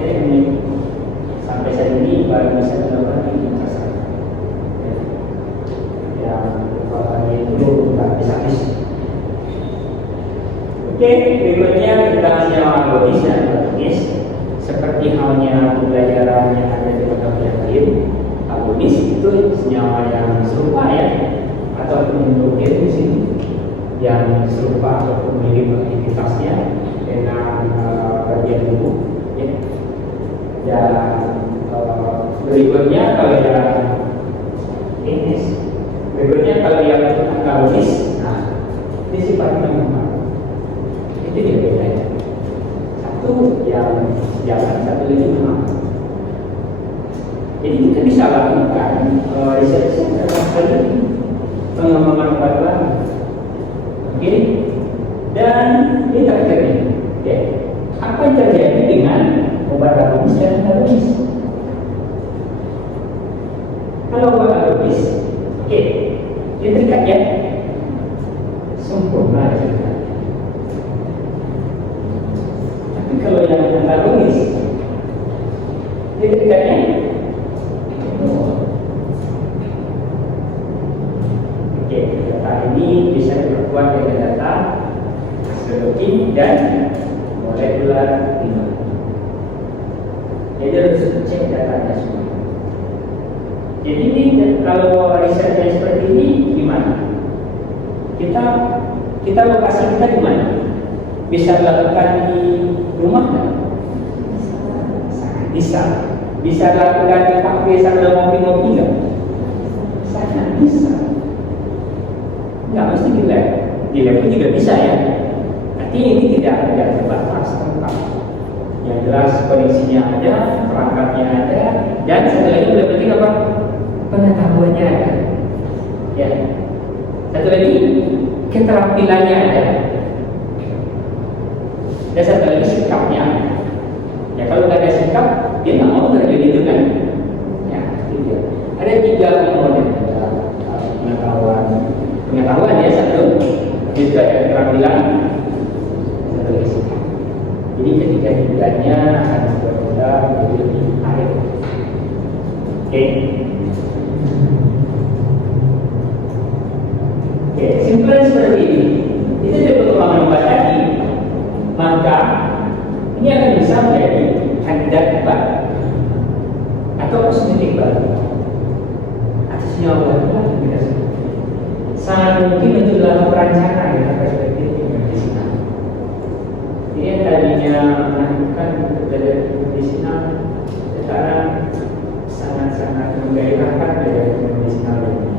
ini sampai saat ini baru bisa dilakukan di Makassar. Yang kekuatannya itu nggak bisa habis. Oke, berikutnya tentang senyawa agonis dan antagonis. Seperti halnya pembelajaran yang ada di mata yang lain, agonis itu senyawa yang serupa ya, ataupun endogeen di sini yang serupa ataupun mirip aktivitasnya dengan bagian tubuh. Ya. Dan berikutnya kalau yang ini, berikutnya kalau yang antagonis, nah ini sifatnya memang itu dia bedanya. Satu yang jalan, satu lagi memang. Jadi kita bisa lakukan riset dalam hal ini, pengembangan obat baru. Oke, dan ini terjadi. Oke, apa yang terjadi dengan obat agonis dan antagonis? Kalau obat agonis, oke, dia terikat ya, sempurna cerita. Tapi kalau yang antagonis, dia terikatnya, oke, data ini bisa diperkuat dengan data serologi dan molekular dinamika. Jadi harus cek datanya semua. Jadi ini kalau risetnya seperti ini gimana? Kita lokasi kita di mana? Bisa dilakukan di rumah kan? Bisa. Bisa dilakukan di kafe sambil ngopi-ngopi nggak? Sangat bisa. Nggak mesti di lab. Di lab pun juga bisa ya. Artinya ini tidak terbatas tempat. Yang jelas koneksinya ada, perangkatnya ada, dan satu lagi lebih penting apa? Pengetahuannya ada. Ya. Satu lagi keterampilannya ada. Dan satu lagi sikapnya ada. Ya kalau nggak ada sikap, dia nggak mau terjadi itu kan? Ya, itu dia. Ada 3 komponen pengetahuan ya satu, itu ada keterampilan, satu lagi sikap. Jadi ketiga-tiganya akan berbeda menjadi lebih arif. Oke. Oke, simpulan seperti ini. Itu dari perkembangan obat tadi, maka ini akan mungkin untuk dalam perancangan ya, perspektif medisinal. Ini yang tadinya melakukan kerja medisinal sekarang sangat-sangat menggairahkan dari medisinal ini.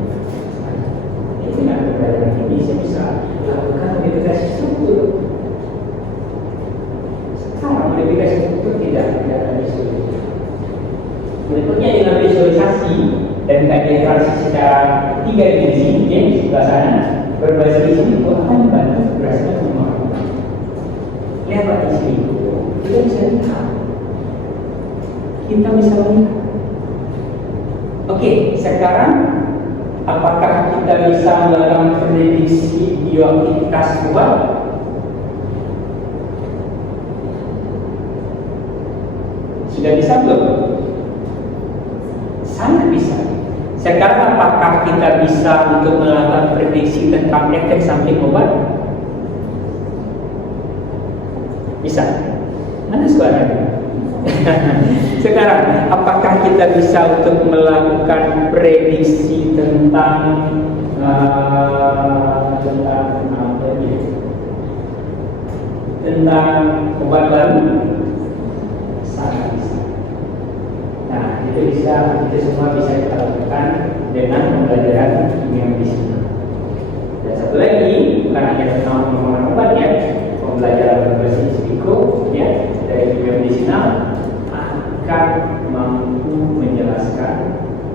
Ini dengan keberadaan ini saya bisa lakukan modifikasi struktur. Sekarang modifikasi struktur tidak ada isu. Berikutnya dengan visualisasi dan kajian transisi secara 3 dimensi yang di sebelah sana berbasis ini akan membantu berhasilnya semua. Lewat isi itu kita bisa lihat, kita bisa melihat. Oke, sekarang apakah kita bisa melakukan prediksi bioaktivitas obat? Sudah bisa belum? Sangat bisa. Sekarang apakah kita bisa untuk melakukan prediksi tentang efek samping obat? Bisa. Mana suaranya? Sekarang apakah kita bisa untuk melakukan prediksi tentang tentang obat baru? Sangat bisa. Nah, itu semua bisa kita lakukan dengan pembelajaran kimia medisina. Dan satu lagi, bukan hanya tentang pengembangan obat ya, pembelajaran berbasis risiko ya dari kimia medisina akan mampu menjelaskan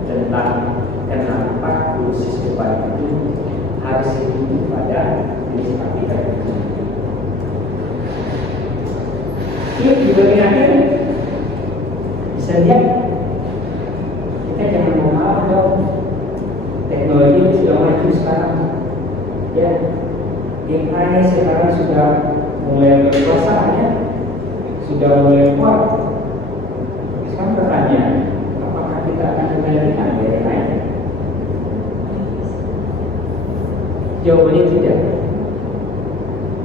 tentang kenapa dosis obat itu harus dihitung pada jenis partikel. Ini di bagian akhir bisa lihat, kita jangan mengalah dong, teknologi sudah maju sekarang ya, AI sekarang sudah mulai berkuasa ya, sudah mulai kuat. Sekarang pertanyaan, apakah kita akan mengendalikan AI? Jawabannya tidak.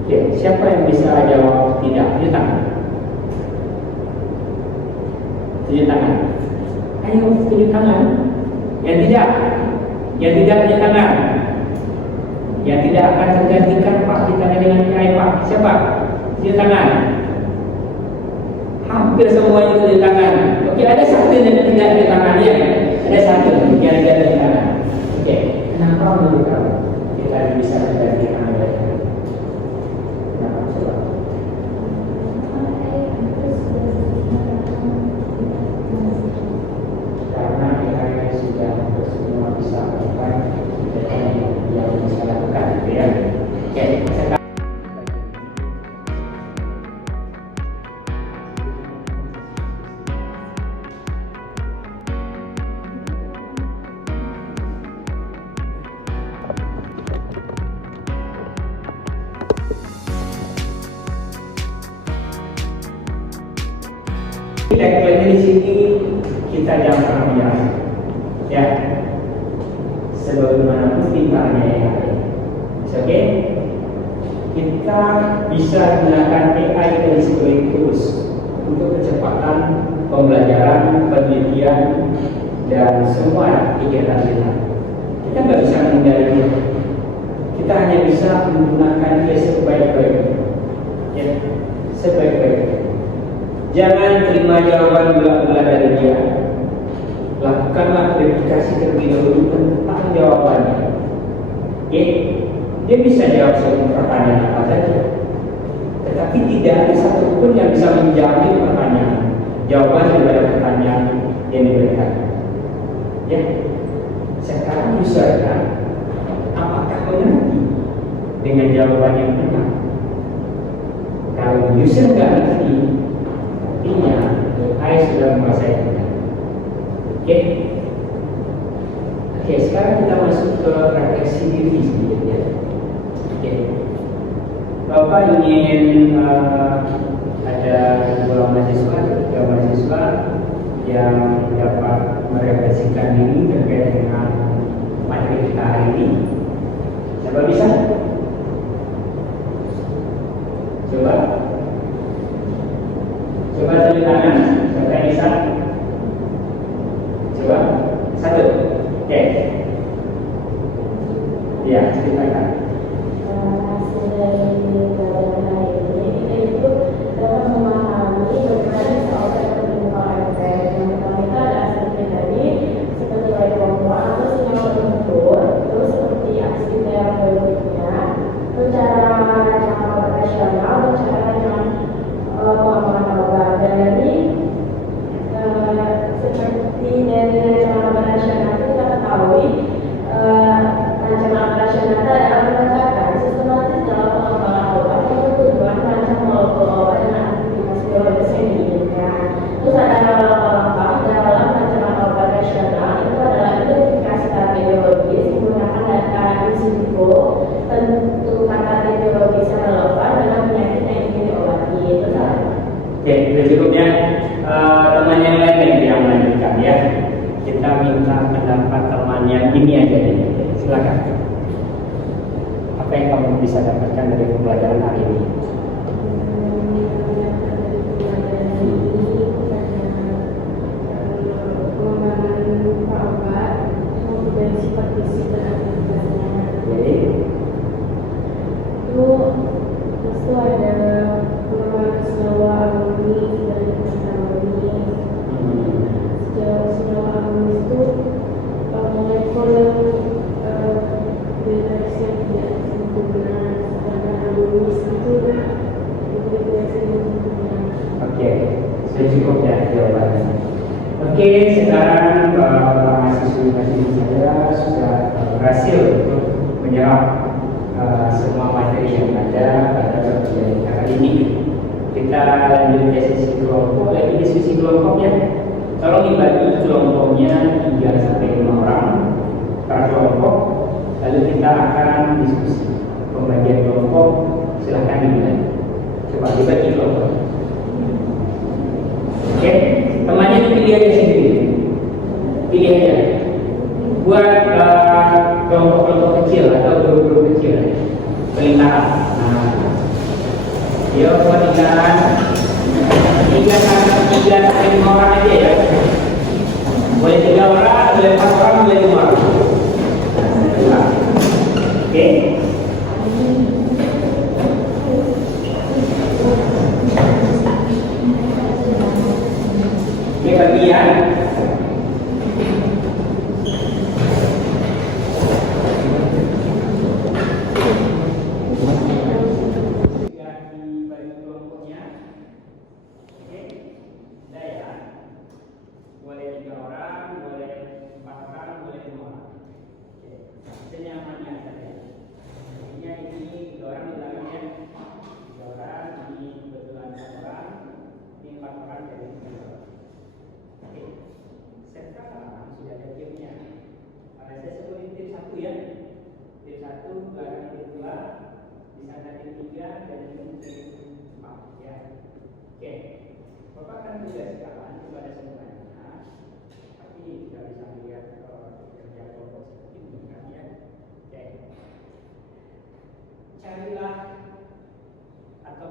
Oke, siapa yang bisa jawab tidak? Tunjuk tangan. Tunjuk tangan. Ayo tunjuk tangan. Yang tidak tunjuk tangan. Yang tidak akan tergantikan Pak kita dengan AI Pak. Siapa? Tunjuk tangan. Hampir semuanya tunjuk tangan. Oke, ada satu yang tidak tunjuk tangan ya. Ada satu yang tidak tunjuk tangan. Oke, kenapa menurut kamu kita bisa tergantikan oleh AI? Kenapa coba? Karena AI sudah semua bisa melakukan yang bisa lakukan, gitu ya. Oke, sekarang tagline di sini kita jangan pernah biasa, ya. Sebagaimanapun pintarnya AI, oke? Kita bisa gunakan AI dari sebagai tools untuk kecepatan pembelajaran, penelitian, dan semua kegiatan kita. Kita nggak bisa menghindarinya. Kita hanya bisa menggunakannya sebaik-baiknya, ya, sebaik-baiknya. Jangan terima jawaban bulat-bulat dari dia. Lakukanlah verifikasi terlebih dahulu tentang jawabannya. Oke? Dia bisa jawab semua pertanyaan apa saja, tetapi tidak ada satupun yang bisa menjamin jawaban daripada pertanyaan yang diberikan. Ya, sekarang user kan, apakah mengerti dengan jawaban yang benar? Kalau user nggak ngerti, artinya AI sudah menguasai kita. Oke? Oke, sekarang kita masuk ke refleksi diri sedikit ya. Oke. Bapak ingin ada dua mahasiswa, tiga mahasiswa yang dapat merefleksikan diri terkait dengan materi kita hari ini. Siapa bisa? Coba tunjuk tangan. Siapa yang bisa? Coba satu. Oke. Ya, ceritakan. Sudah cukup ya jawabannya. Oke, sekarang mahasiswa-mahasiswi saya sudah berhasil untuk menyerap semua materi yang ada pada perkuliahan kali ini. Kita lanjut ke sesi kelompok, lagi diskusi kelompok ya. Tolong dibagi kelompoknya 3 sampai 5 orang per kelompok, lalu kita akan diskusi. Pembagian kelompok silahkan dimulai. Coba dibagi kelompok. Oke, temannya pilih aja sendiri. Pilih aja. Buat kelompok-kelompok kecil atau grup-grup kecil. Pelingkaran. Nah, yuk buat lingkaran 3 sampai 5 orang aja ya. Boleh 3 orang, boleh 4 orang, boleh 5 orang. Oke. Ini bagian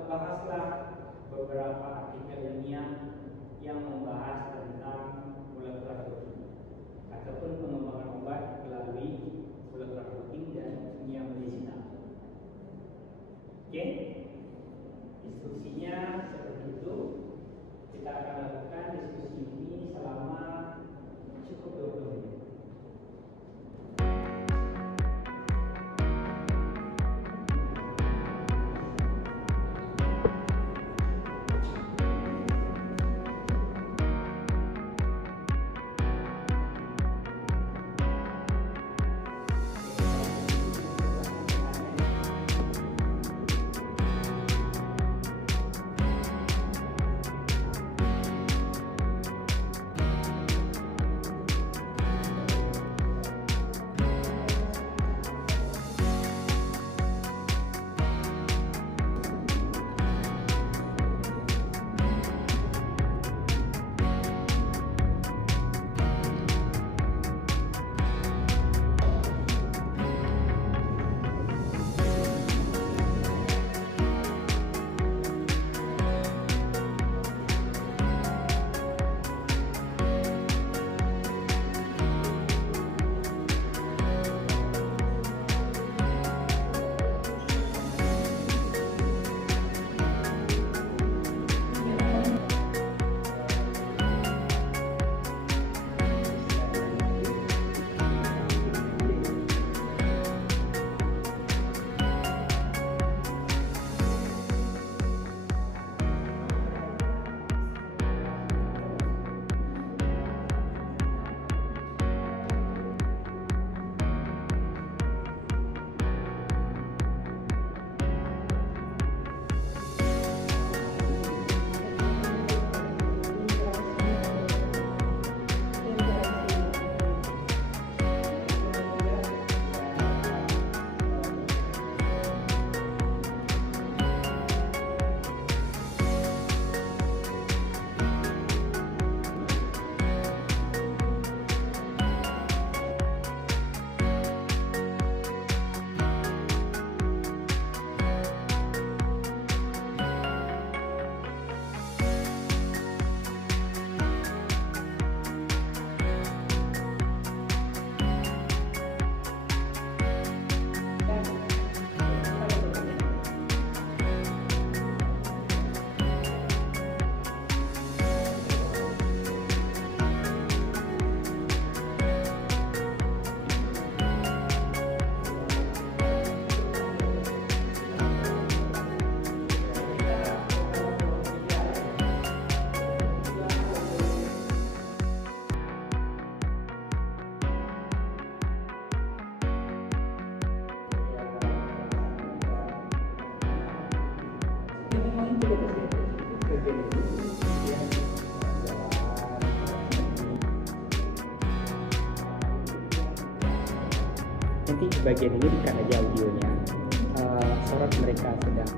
bahaslah beberapa artikel ilmiah yang membahas tentang molekular protein ataupun pengembangan obat melalui molekular protein dan kimia medisinal. Oke, diskusinya seperti itu. Kita akan lakukan diskusi ini selama cukup 20 menit. Nanti di bagian ini bukan aja audionya, sorot mereka sedang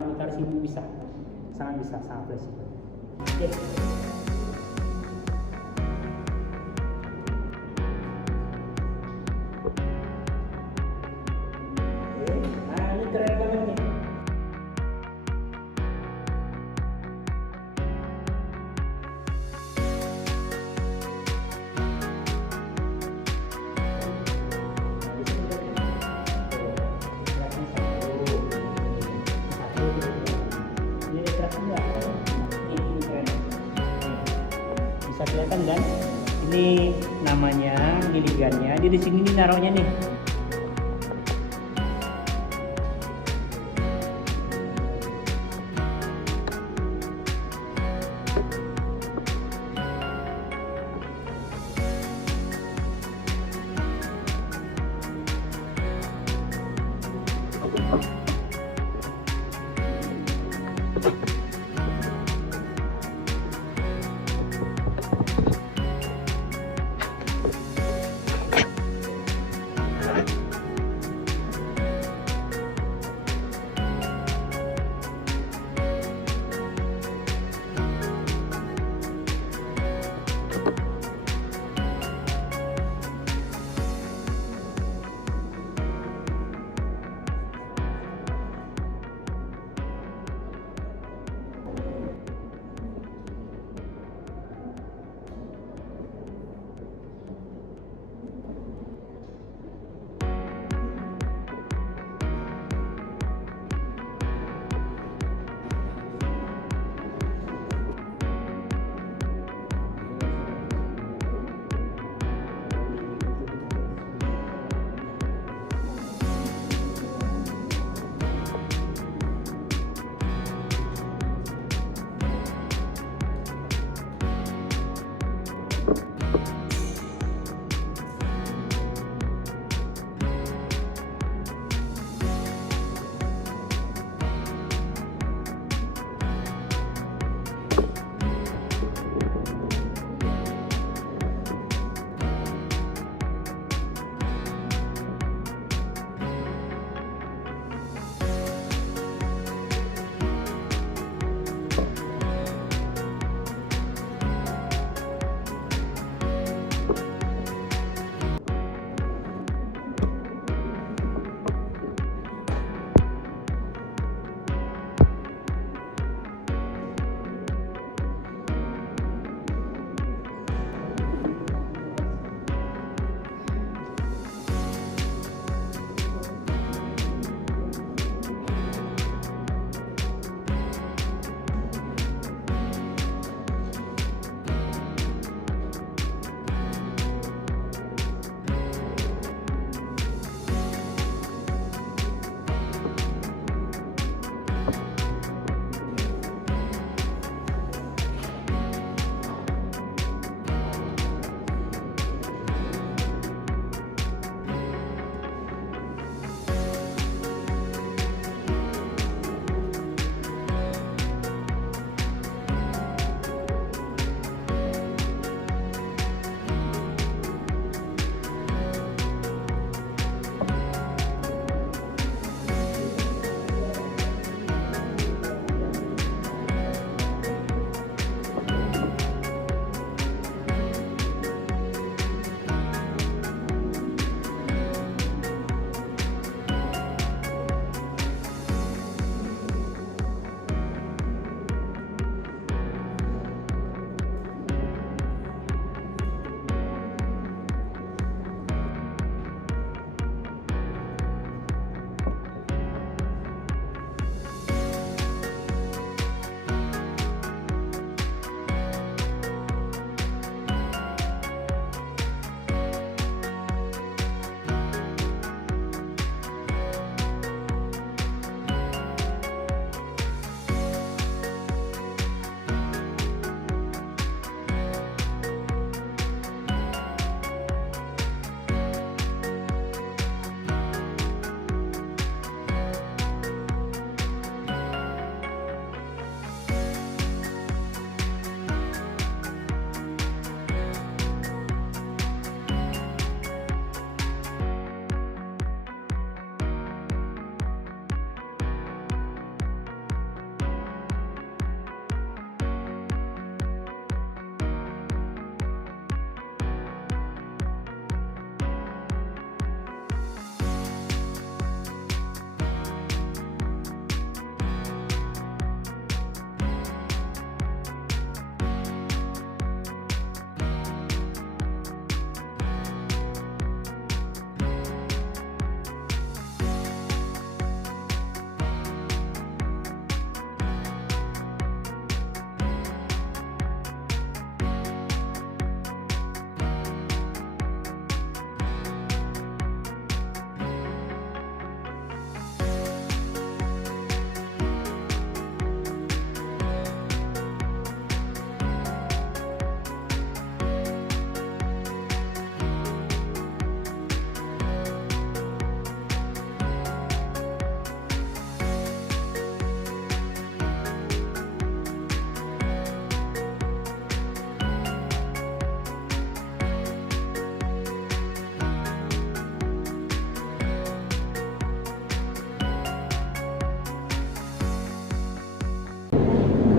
Taruh sini bisa, sangat fleksibel. Oke. Nah ini keren banget nih. Bisa kelihatan kan? Ini namanya giligannya. Dia di sini nih naruhnya nih.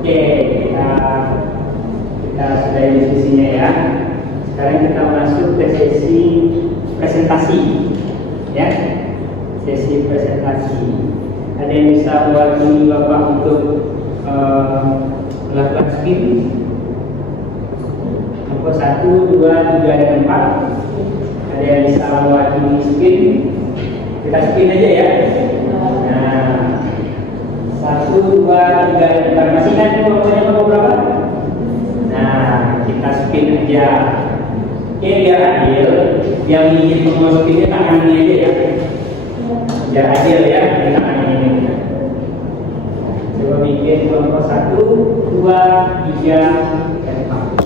Oke, kita sudah diskusinya ya. Sekarang kita masuk ke sesi presentasi, ya. Sesi presentasi. Ada yang bisa mewakili Bapak untuk melakukan spin? Nomor 1, 2, 3, dan 4. Ada yang bisa mewakili spin? Kita spin aja ya. Nah, 1, 2, 3, dan 4. Masih ingat kelompoknya nomor berapa? Nah, kita spin aja. Oke, biar adil. Yang ingin tombol spinnya tangan ini aja ya. Biar adil ya, di tangan ini. Coba bikin kelompok 1, 2, 3, dan 4.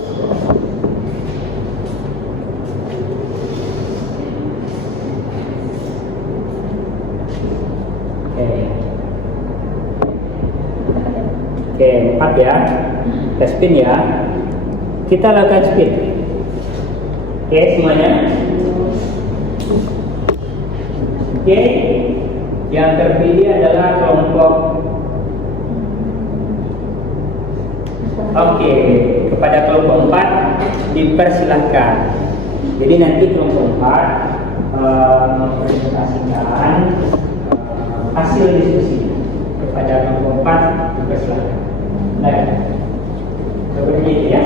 Oke, 4 ya. Kita spin ya. Kita lakukan spin. Oke, semuanya. Oke. Yang terpilih adalah kelompok. Oke, kepada kelompok 4 dipersilahkan. Jadi nanti kelompok 4 mempresentasikan hasil diskusi kepada kelompok 4 dipersilahkan. Baik, seperti itu ya.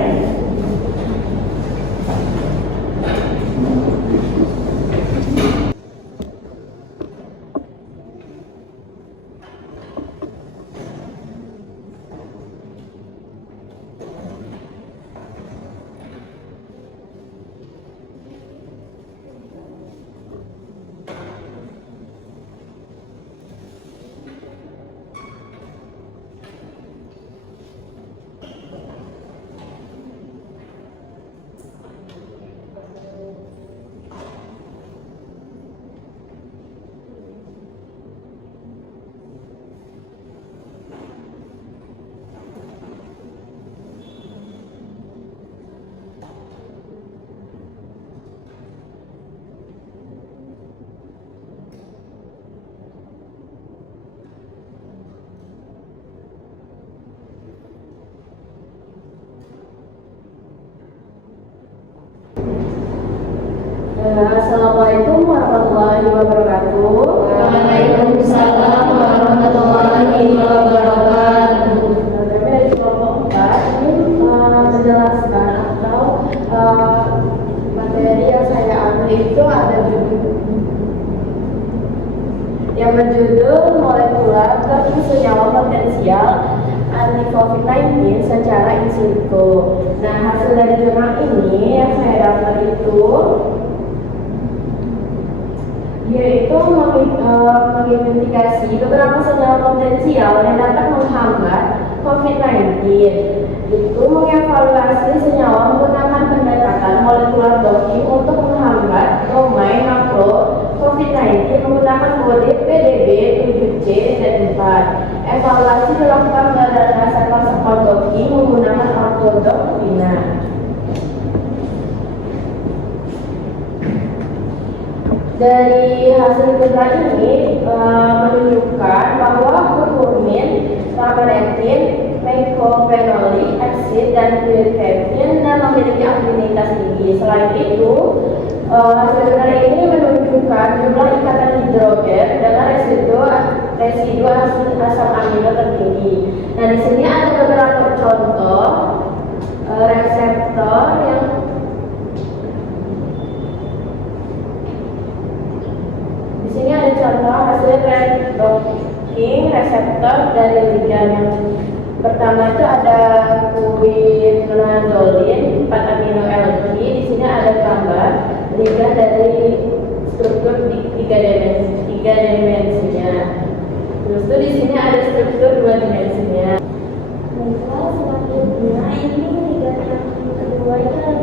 Assalamualaikum warahmatullahi wabarakatuh. Waalaikumsalam warahmatullahi wabarakatuh. Kami dari kelompok 4 ini menjelaskan atau materi yang saya ambil itu ada yang berjudul molekular dan senyawa potensial anti COVID-19 secara in silico. Nah, hasil dari jurnal ini yang saya dapat itu yaitu mengidentifikasi beberapa senyawa potensial yang dapat menghambat COVID-19. Itu mengevaluasi senyawa menggunakan pendekatan molekular docking untuk menghambat domain makro COVID-19 menggunakan kode PDB 7C dan 4. Evaluasi dilakukan berdasarkan support docking menggunakan Autodoc Vina. Dari hasil kerja ini menunjukkan bahwa kurkumin, ramadetin, mecophenolic acid, dan quercetin memiliki afinitas tinggi. Selain itu, hasil kerja ini menunjukkan jumlah ikatan hidrogen dengan residu asam amino tertinggi. Nah, di sini ada beberapa contoh reseptor yang di sini ada contoh hasil docking reseptor dari ligan. Yang pertama itu ada quinolidin 4 amino LG. Di sini ada gambar ligan dari struktur tiga dimensinya. Terus itu di sini ada struktur 2 dimensinya. Selanjutnya ini ligan yang kedua itu ada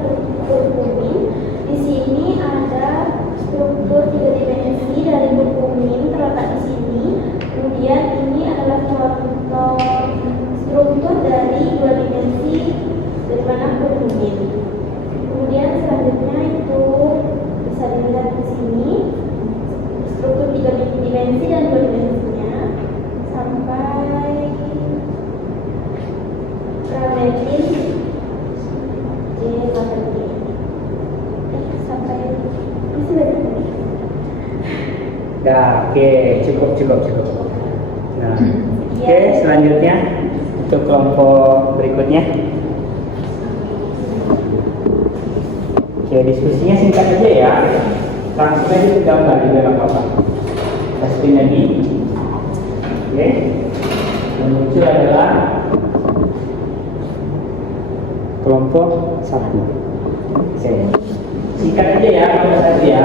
kurkumin. Di sini ada struktur 3 dimensi dari kurkumin terletak di sini. Kemudian ini adalah contoh struktur dari 2 dimensi dari mana kurkumin. Kemudian selanjutnya itu bisa dilihat di sini struktur 3 dimensi dan 2 dimensinya sampai cukup. Nah, oke, selanjutnya untuk kelompok berikutnya. Oke, diskusinya singkat aja ya. Langsung aja ke gambar juga nggak apa-apa. Testing lagi. Oke. Yang muncul adalah kelompok 1. Oke. Singkat aja ya, kelompok 1 ya.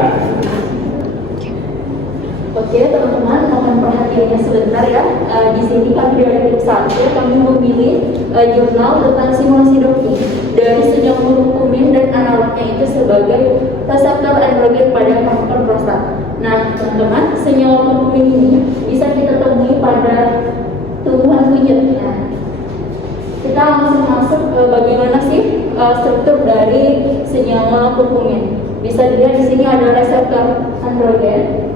Oke teman-teman, mohon perhatiannya sebentar ya. Di sini kami dari tim 1 kami memilih jurnal tentang simulasi doki dari sejak kumin dan analognya itu sebagai reseptor androgen pada kanker prostat. Nah teman-teman, senyawa kumin ini bisa kita temui pada tumbuhan kunyit. Nah, kita langsung masuk ke bagaimana sih struktur dari senyawa kurkumin. Bisa dilihat di sini ada reseptor androgen.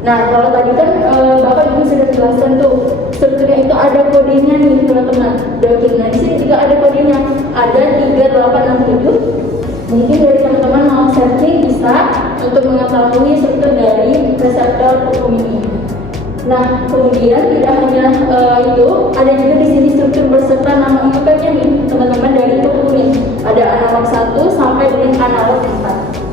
Nah, kalau tadi kan Bapak juga sudah jelaskan tuh strukturnya itu ada kodenya nih teman-teman. Nah, di sini juga ada kodenya. Ada 3867. Mungkin dari teman-teman mau searching bisa untuk mengetahui struktur dari reseptor kurkumin ini. Nah, kemudian tidak hanya itu, ada juga di sini struktur beserta nama IUPAC-nya nih teman-teman dari kurkumin. Ada analog 1 sampai dengan analog 4.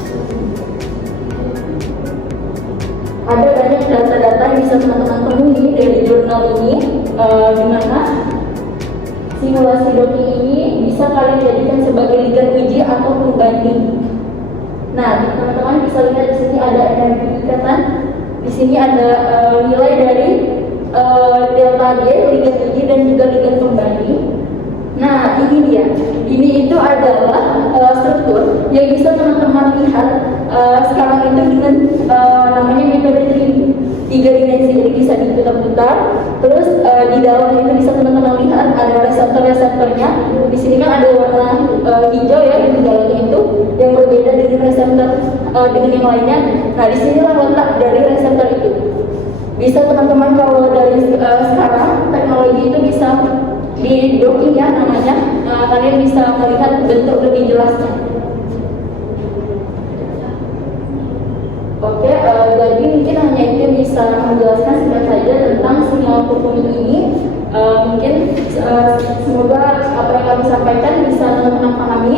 Ada banyak data-data yang bisa teman-teman temui dari jurnal ini, di mana simulasi doki ini bisa kalian jadikan sebagai ligan uji atau pembanding. Nah, teman-teman bisa lihat di sini ada energi ikatan, di sini ada nilai dari delta G, ligan uji dan juga ligan pembanding. Nah, ini dia. Ini itu adalah struktur yang bisa teman-teman lihat sekarang itu dengan namanya metode 3 dimensi. Jadi bisa diputar-putar. Terus di dalam itu bisa teman-teman lihat ada reseptor-reseptornya. Di sini kan ada warna hijau ya di dalamnya itu yang berbeda dengan reseptor dengan yang lainnya. Nah, di sinilah letak dari reseptor itu. Bisa teman-teman kalau dari sekarang teknologi itu bisa di docking ya namanya, kalian bisa melihat bentuk lebih jelasnya. Oke, jadi mungkin hanya itu bisa menjelaskan singkat saja tentang senyawa kurkumin ini. Mungkin semoga apa yang kami sampaikan bisa teman-teman pahami.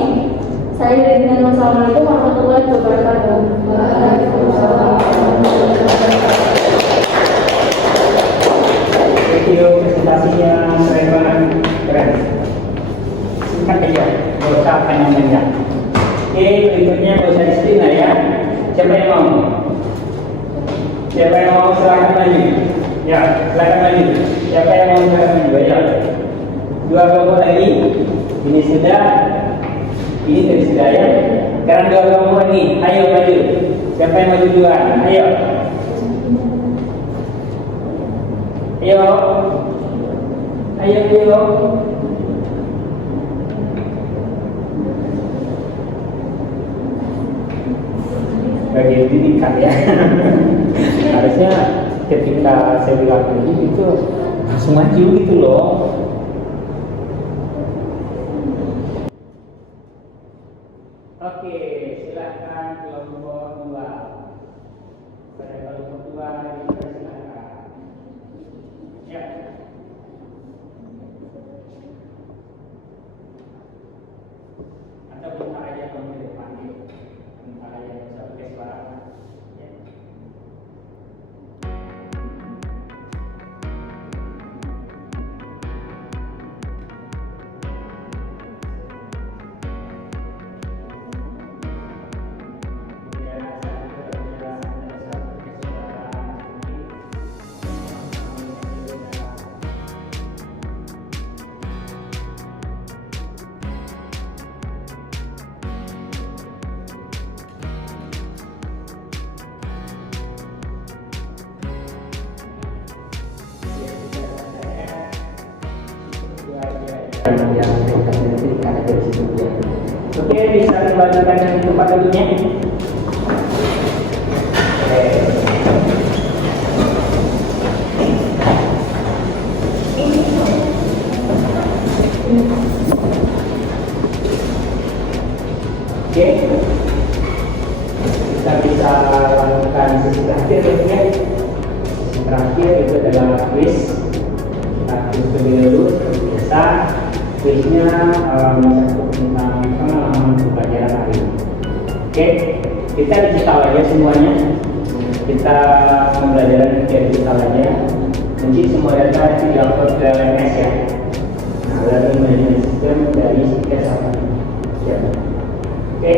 Saya dengan wassalamualaikum warahmatullahi wabarakatuh. Video presentasinya keren. Singkat aja, nggak usah panjang-panjang. Oke, berikutnya nggak usah di lah ya. Siapa yang mau? Silakan maju. Ya, silakan maju. Siapa yang mau silakan maju? Ayo. 2 kelompok lagi. Ini sudah ya. Sekarang 2 kelompok lagi. Ayo maju. Siapa yang maju duluan? Ayo. Bagian didikat ya. Harusnya ketika saya bilang ini itu langsung maju gitu loh. Oke, silakan kelompok 2. Pada kelompok 2 silakan. Ya. Atau bentar aja kamu di depan gitu. Bentar aja sampai suara. Ya. Oke, bisa dilanjutkan yang tempat duduknya. Oke, kita bisa lakukan sesi terakhir ya. adalah quiz. Quiz terlebih dahulu seperti biasa. Quiznya mencakup tentang pengalaman pembelajaran hari ini. Oke, kita digital aja semuanya. Kita pembelajaran digital aja. Nanti semua data itu diupload ke LMS ya. Nah, learning management system dari S1. Oke,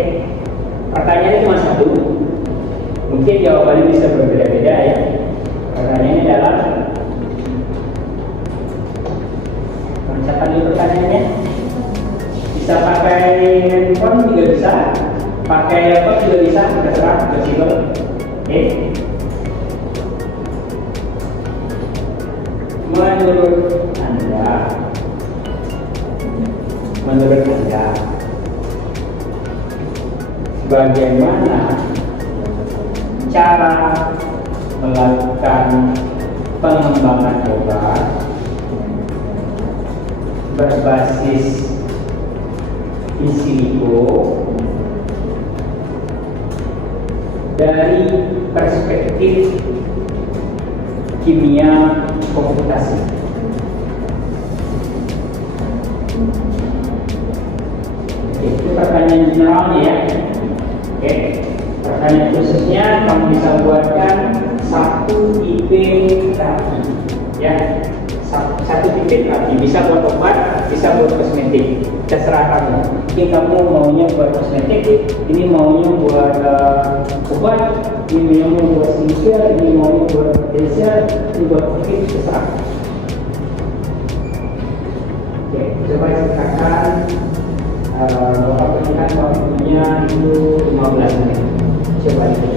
pertanyaannya cuma satu. Mungkin jawabannya bisa berbeda-beda ya. Pertanyaannya adalah, catat dulu pertanyaannya. Bisa pakai handphone juga bisa, pakai laptop juga bisa, terserah, fleksibel. Oke. Menurut Anda, bagaimana cara melakukan pengembangan obat berbasis in silico dari perspektif kimia komputasi? Itu pertanyaan generalnya ya. Oke, pertanyaan khususnya kamu bisa buatkan satu tipe terapi ya. Satu tipe terapi bisa buat obat, bisa buat kosmetik, terserah kamu. Mungkin kamu maunya buat kosmetik, ini maunya buat obat, ini maunya buat skincare, ini maunya buat facial, ini buat kulit, terserah. Oke, coba ceritakan. Bapak berikan waktunya itu 15 menit. Coba itu.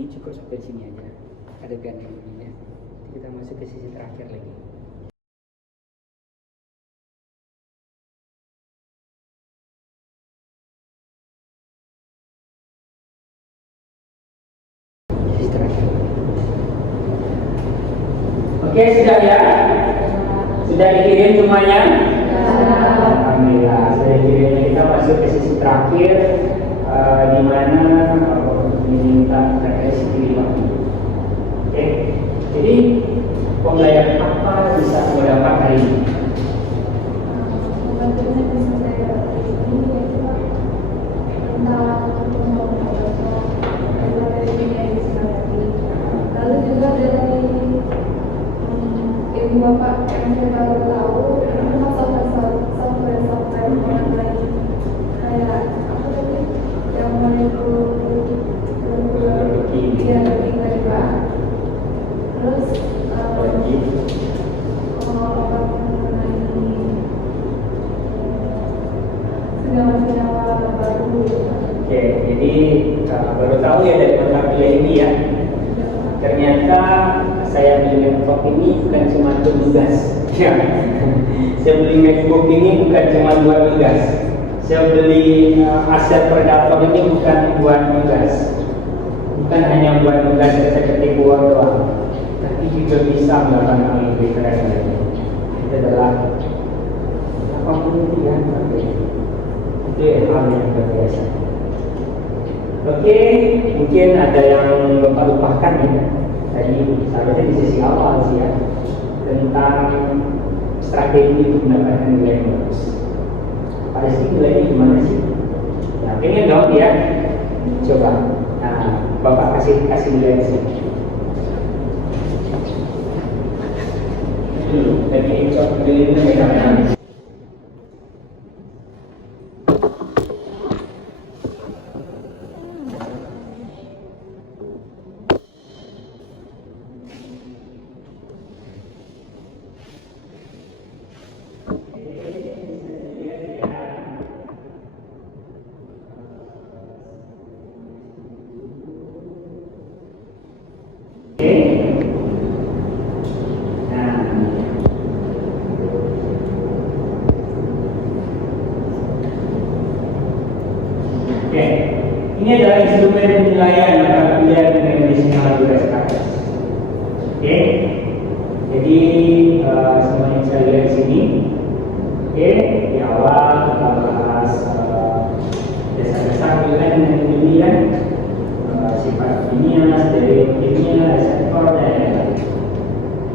ini cukup sampai sini aja adegan yang ini ya. Kita masuk ke sisi terakhir lagi. Sisi terakhir. Oke, sudah ya? Sudah dikirim semuanya? Alhamdulillah, sudah dikirim. Kita masuk ke sisi terakhir di mana diminta terkait sendiri waktu. Oke, jadi pembelajaran apa bisa kita dapat hari ini? Lalu juga dari ilmu Bapak yang saya baru tahu tentang software online kayak apa tadi yang lebih dari Pak. Terus senyawa-senyawa baru. Oke, jadi baru tahu ya dari mata kuliah ini ya. Ternyata saya beli laptop ini bukan cuma untuk tugas. Ya. Saya beli MacBook ini bukan cuma buat tugas. Saya beli aset predator ini bukan buat tugas. Bukan hanya buat tugas ketik Word doang, tapi juga bisa melakukan hal lebih keren lagi. Itu adalah 83 itu hal yang luar biasa. Oke, mungkin ada yang Bapak lupakan ya. Tadi seharusnya di sisi awal sih ya, tentang strategi untuk mendapatkan nilai yang bagus. Pada sini nilainya gimana sih? Ya, pengen dong ya. Coba, nah, Bapak kasih nilai di sini. Jadi coba dulu bagaimana? Ini adalah instrumen penilaian mata kuliah dengan National USKS. Oke, jadi semuanya saya lihat di sini. Oke, di awal kita bahas dasar-dasar penilaian dengan penilaian, sifat kimia, stereo kimia, reseptor dan lain-lain.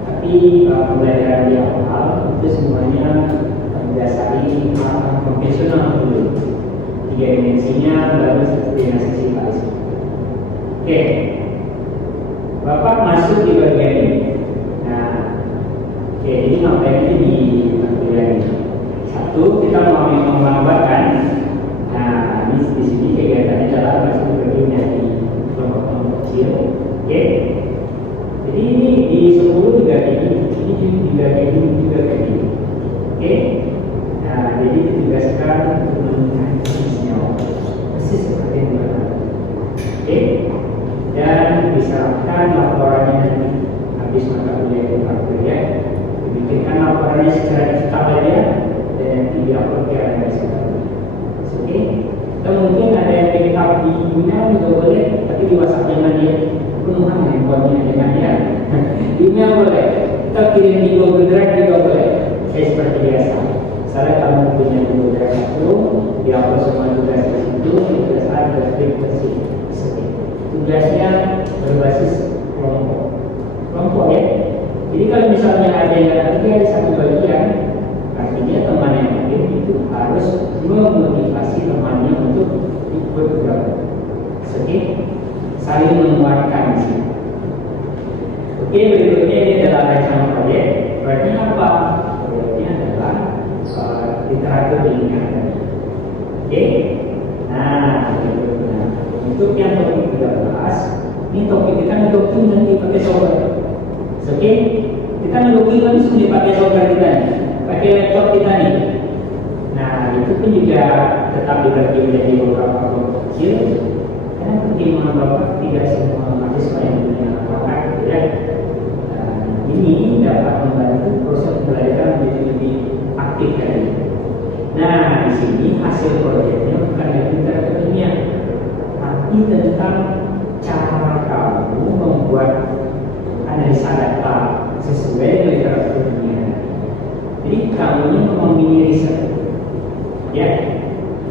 Tapi pembelajaran di awal itu semuanya mendasari konvensional dulu. 3 dimensinya baru seperti yang saya bahas. Oke, Bapak masuk di bagian ini. Nah, oke, ini ngapain ini di bagian ini? Satu, kita mau menggambarkan. Nah, ini di sini kegiatannya adalah masuk bagiannya di kelompok-kelompok kecil. Oke, jadi ini di 10 juga kayak gini, ini juga kayak gini, juga kayak gini. Oke, nah jadi ditugaskan untuk menemukan persis seperti yang berada. Oke, dan diserahkan laporannya nanti habis mata kuliah itu ya. Dibikinkan laporannya secara digital aja dan nanti diupload ke RSS. Oke, atau mungkin ada yang backup di email juga boleh, tapi di WhatsApp jangan dia penuhan handphonenya jangan ya. Di email boleh, kita kirim di Google Drive juga boleh. Seperti biasa. Misalnya kamu punya Google Drive itu, diupload semua tugas di situ, tugas A, tugas B, tugas C. Tugasnya berbasis kelompok ya. Jadi kalau misalnya ada yang ketiga di satu bagian, artinya teman yang lain itu harus memotivasi temannya untuk ikut bergabung. Oke, saling menguatkan sih. Oke, berikutnya ini adalah rencana proyek. Proyeknya apa? Proyeknya adalah literatur ilmiah. Oke, nah untuk yang topik 13, ini topik kita ngedoking nanti pakai software. Oke, kita ngedoking kan sudah dipakai software kita nih, pakai laptop kita nih. Nah itu pun juga tetap dibagi menjadi beberapa kelompok kecil. Karena pertimbangan Bapak tidak semua mahasiswa yang punya bakat gitu ya. Ini dapat membantu proses pembelajaran menjadi lebih aktif tadi. Nah, di sini hasil proyeknya bukan dari literatur ilmiah, tapi tentang cara kamu membuat analisa data sesuai dengan literatur ilmiah. Jadi kamunya memilih riset, ya,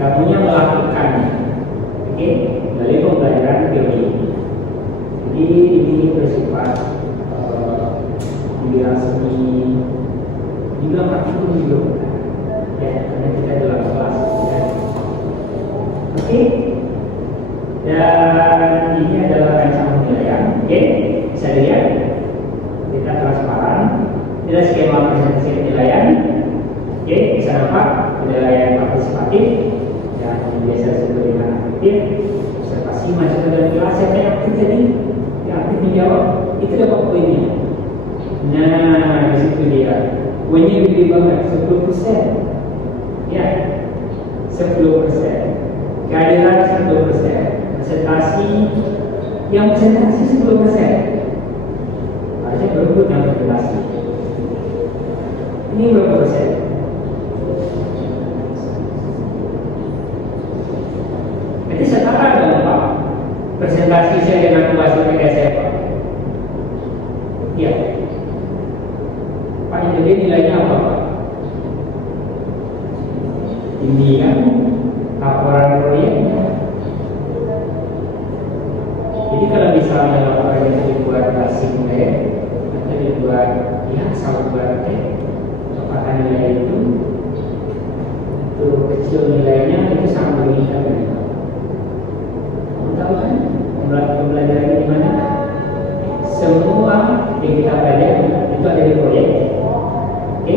kamunya melakukannya, oke, dari pembelajaran teori. Jadi ini bersifat dibilang seni, dibilang praktikum juga bukan, ya, karena kita dalam kelas, ya. Oke, dan ini adalah rancangan penilaian, oke, bisa dilihat, kita transparan, ini skema presentasi penilaian, oke, bisa nampak penilaian partisipatif, yang biasa disebut dengan aktif, observasi masuk ke dalam kelas, siapa yang aktif tadi, yang aktif menjawab, itu dapat poinnya. Nah, di situ dia. Poinnya gede banget, 10%. Ya, 10%. Kehadiran 10%. Presentasi, yang presentasi 10%. Harusnya berebut yang presentasi. Ini berapa persen? Jadi setara dong Pak. Presentasi saya dengan tugas mereka saya Pak. Iya. Pak, yang gede nilainya apa Pak? Ini kan laporan proyeknya. Jadi kalau misalnya laporan itu dibuat simulasi atau dibuat ya buat apakah nilai itu kecil nilainya itu sangat merugikan. Kamu tahu kan pembelajaran di mana? Semua yang kita pelajari itu ada di proyek. Oke?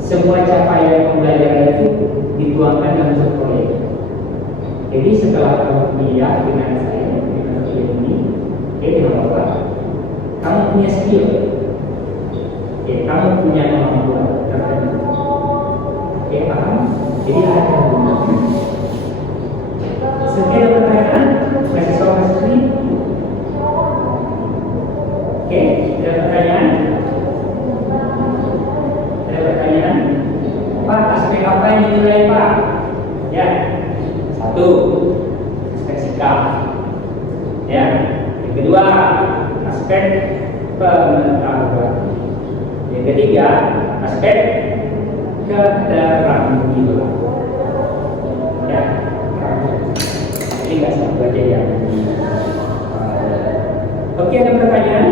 Semua capaian pembelajaran itu dituangkan dalam satu proyek. Jadi setelah kamu kuliah dengan saya, dengan proyek ini, dengan Bapak, kamu punya skill, kamu punya kemampuan tertentu. Paham? Jadi ada gunanya. Sekian pertanyaan, mahasiswa-mahasiswi. Ada pertanyaan? Ada pertanyaan? Pak, aspek apa yang dinilai Pak? Ya, 1, aspek sikap. Ya, yang kedua, aspek pengetahuan. Yang ketiga, aspek keterampilan. Ya, ini nggak sama aja ya. Oke, ada pertanyaan?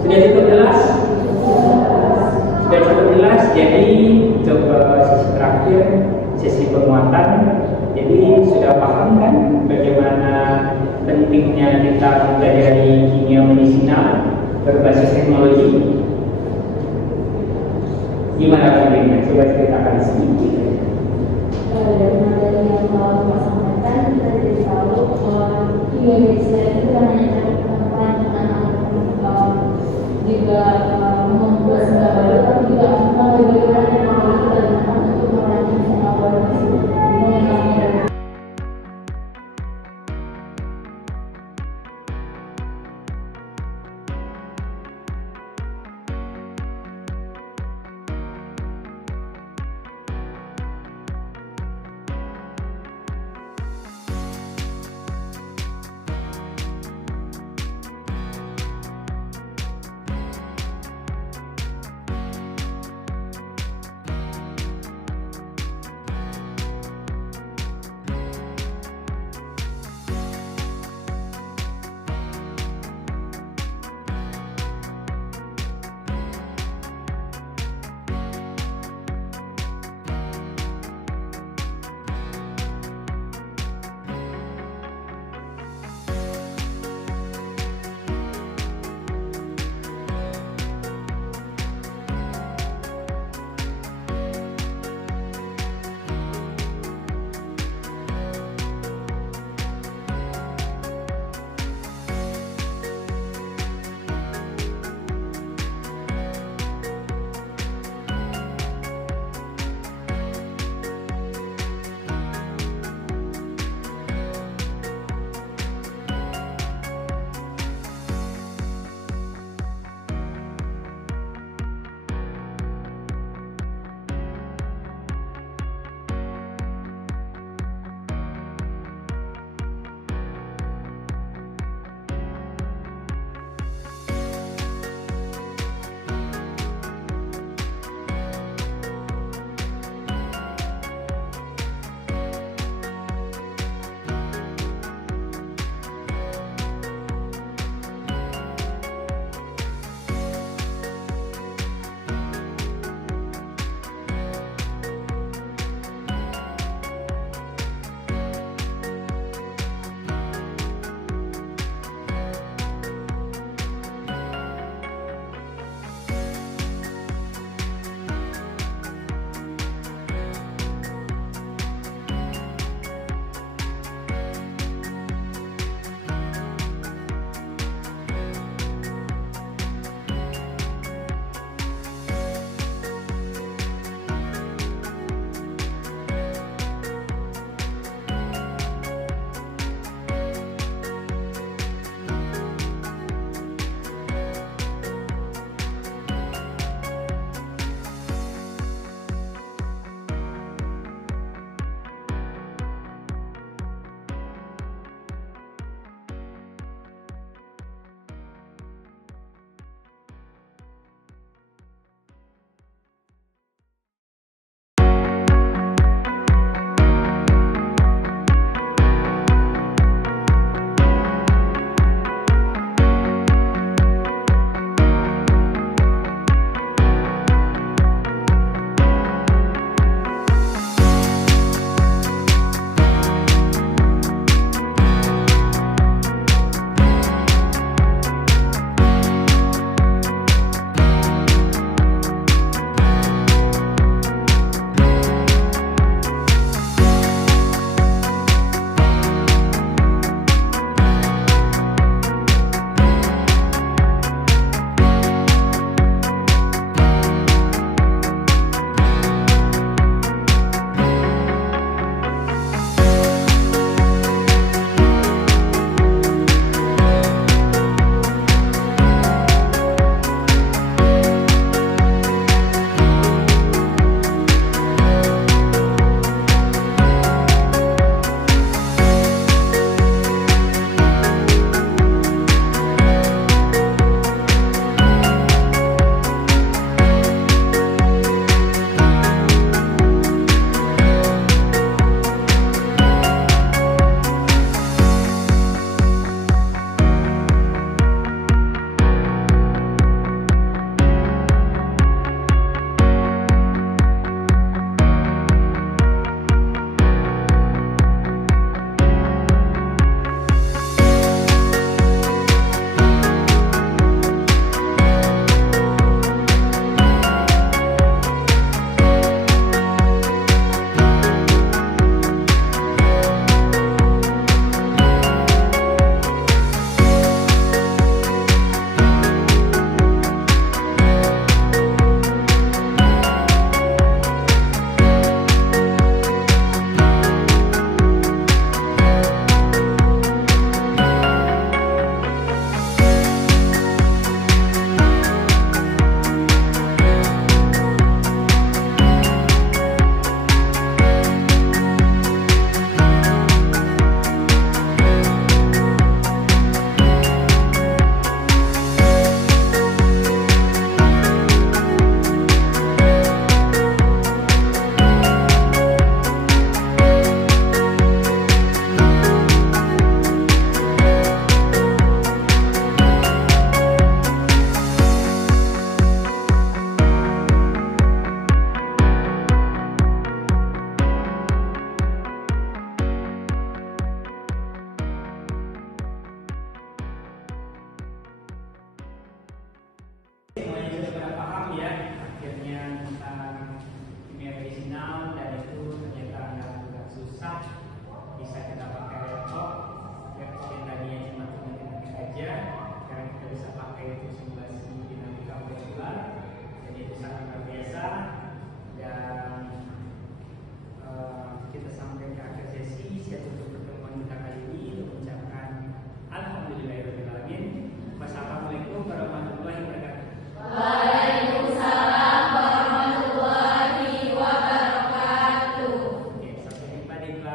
Sudah cukup jelas? Sudah cukup jelas. Jadi coba sesi terakhir, sesi penguatan. Jadi sudah paham kan bagaimana pentingnya kita mempelajari kimia medisinal berbasis teknologi? Gimana pentingnya? Coba ceritakan sedikit. Dari materi yang Bapak sampaikan, kita jadi tahu kimia medisina itu bukan hanya cari pengetahuan tentang juga membuat senjata baru, tapi juga bagaimana teknologi kita gunakan untuk merancang senjata baru tersebut. Ini yang kami dari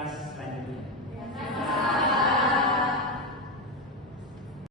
Mas